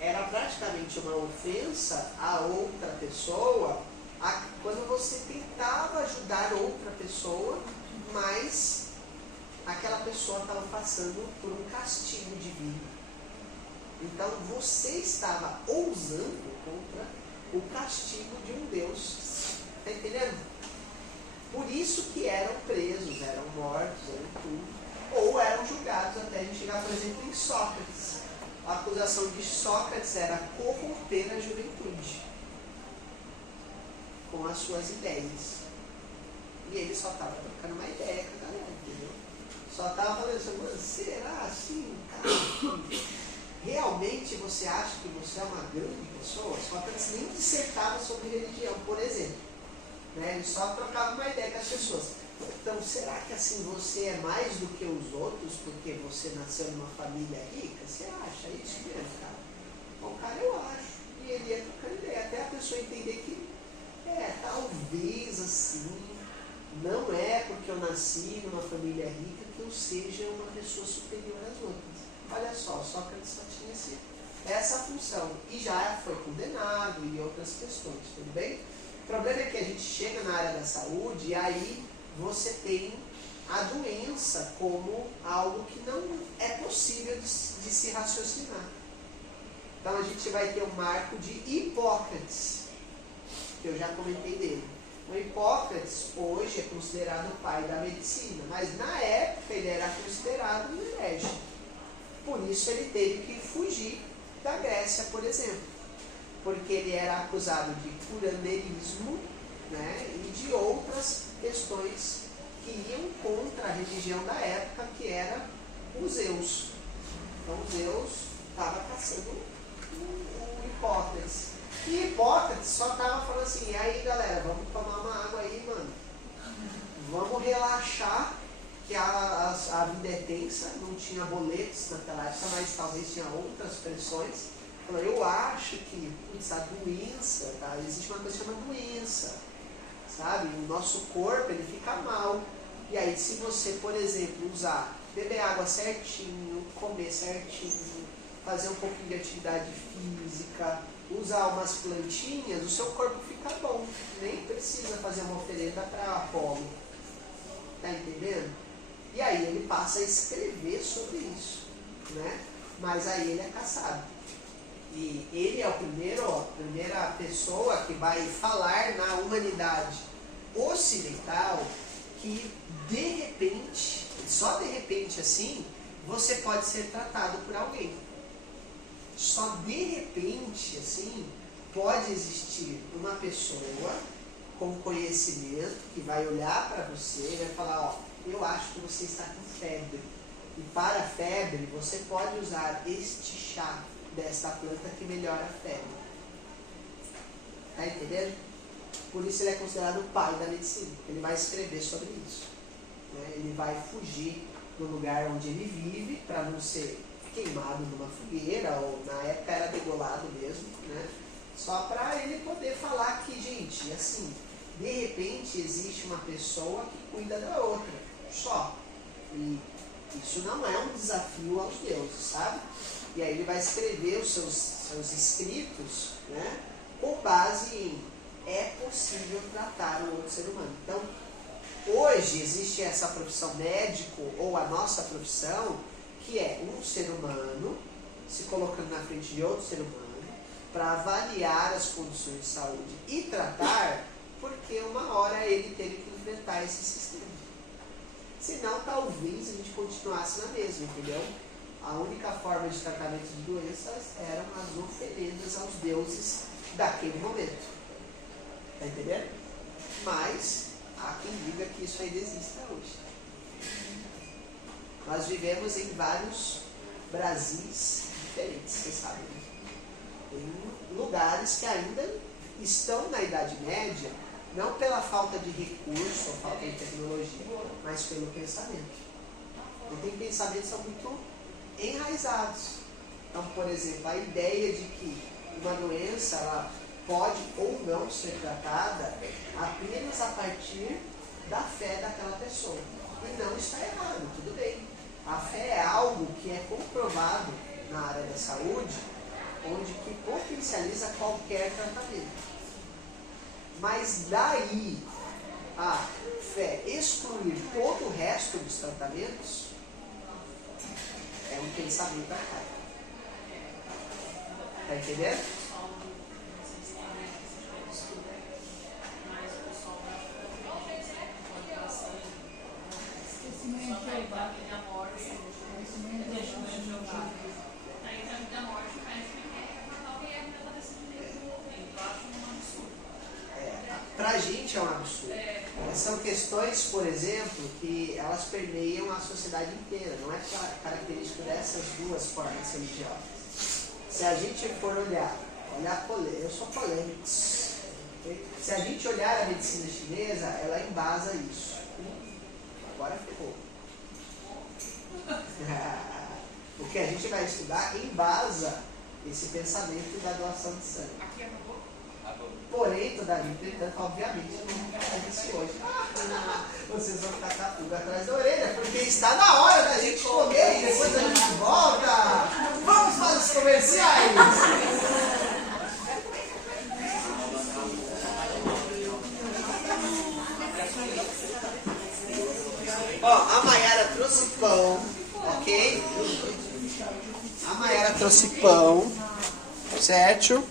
era praticamente uma ofensa a outra pessoa quando você tentava ajudar outra pessoa, mas aquela pessoa estava passando por um castigo divino. Então você estava ousando contra o castigo de um Deus. Está entendendo? Por isso que eram presos, eram mortos, eram tudo. Ou eram julgados até a gente chegar, por exemplo, em Sócrates. A acusação de Sócrates era corromper a juventude com as suas ideias. E ele só estava trocando uma ideia com a galera, entendeu? Só estava falando assim, mano, será assim, cara? Realmente você acha que você é uma grande pessoa? Sócrates nem dissertava sobre religião, por exemplo. Né? Ele só trocava uma ideia com as pessoas. Então, será que assim você é mais do que os outros porque você nasceu numa família rica? Você acha isso mesmo, cara? Bom, cara, eu acho. E ele ia trocando ideia, até a pessoa entender que talvez assim, não é porque eu nasci numa família rica que eu seja uma pessoa superior às outras. Olha só, Sócrates só tinha essa função e já foi condenado e outras questões, tudo bem? O problema é que a gente chega na área da saúde e aí você tem a doença como algo que não é possível de se raciocinar. Então a gente vai ter o marco de Hipócrates, que eu já comentei dele. O Hipócrates hoje é considerado o pai da medicina, mas na época ele era considerado um herege. Por isso ele teve que fugir da Grécia, por exemplo, porque ele era acusado de curandeirismo, né, e de outras questões que iam contra a religião da época, que era os Zeus. Então Zeus estava caçando o Hipócrates. E Hipócrates só estava falando assim, e aí galera, vamos tomar uma água aí, mano. Vamos relaxar, que a vida é tensa, não tinha boletos naquela época, mas talvez tinha outras pressões. Eu acho que a doença, tá? Existe uma coisa chamada doença, sabe? O nosso corpo, ele fica mal. E aí, se você, por exemplo, beber água certinho, comer certinho, fazer um pouquinho de atividade física, usar umas plantinhas, o seu corpo fica bom. Nem precisa fazer uma oferenda para Apolo. Tá entendendo? E aí ele passa a escrever sobre isso, né? Mas aí ele é caçado. E ele é a primeira pessoa que vai falar na humanidade ocidental que de repente, só de repente assim, você pode ser tratado por alguém. Só de repente assim, pode existir uma pessoa com conhecimento que vai olhar para você e vai falar, ó, eu acho que você está com febre. E para a febre, você pode usar este chá desta planta que melhora a febre. Tá entendendo? Por isso ele é considerado o pai da medicina. Ele vai escrever sobre isso. Né? Ele vai fugir do lugar onde ele vive para não ser queimado numa fogueira, ou na época era degolado mesmo, né? Só para ele poder falar que, gente, assim, de repente existe uma pessoa que cuida da outra, só. E isso não é um desafio aos deuses, sabe? E aí ele vai escrever os seus escritos, né, com base em é possível tratar o outro ser humano. Então, hoje existe essa profissão médico, ou a nossa profissão, que é um ser humano se colocando na frente de outro ser humano para avaliar as condições de saúde e tratar, porque uma hora ele teve que enfrentar esse sistema. Senão, talvez a gente continuasse na mesma, entendeu? A única forma de tratamento de doenças eram as oferendas aos deuses daquele momento. Tá entendendo? Mas há quem diga que isso ainda existe hoje. Nós vivemos em vários Brasis diferentes, vocês sabem. Né? Tem lugares que ainda estão na Idade Média, não pela falta de recurso ou falta de tecnologia, mas pelo pensamento. E tem pensamentos que são muito enraizados. Então, por exemplo, a ideia de que uma doença ela pode ou não ser tratada apenas a partir da fé daquela pessoa. E não está errado, tudo bem. A fé é algo que é comprovado na área da saúde, onde que potencializa qualquer tratamento. Mas daí a fé excluir todo o resto dos tratamentos é um pensamento arcaico. Tá entendendo? Pra gente é um absurdo. São questões, por exemplo, que elas permeiam a sociedade inteira. Não é característico dessas duas formas religiosas. Se a gente for olhar eu sou polêmico. Se a gente olhar a medicina chinesa, ela embasa isso. Agora ficou. O que a gente vai estudar embasa esse pensamento da doação de sangue. Porém, todavia, entretanto, obviamente, não vamos falar disso hoje. Vocês vão ficar com a pulga atrás da orelha, porque está na hora da gente comer e depois a gente volta. Vamos para os comerciais! Ó, a Mayara trouxe pão, ok? A Mayara trouxe pão, certo?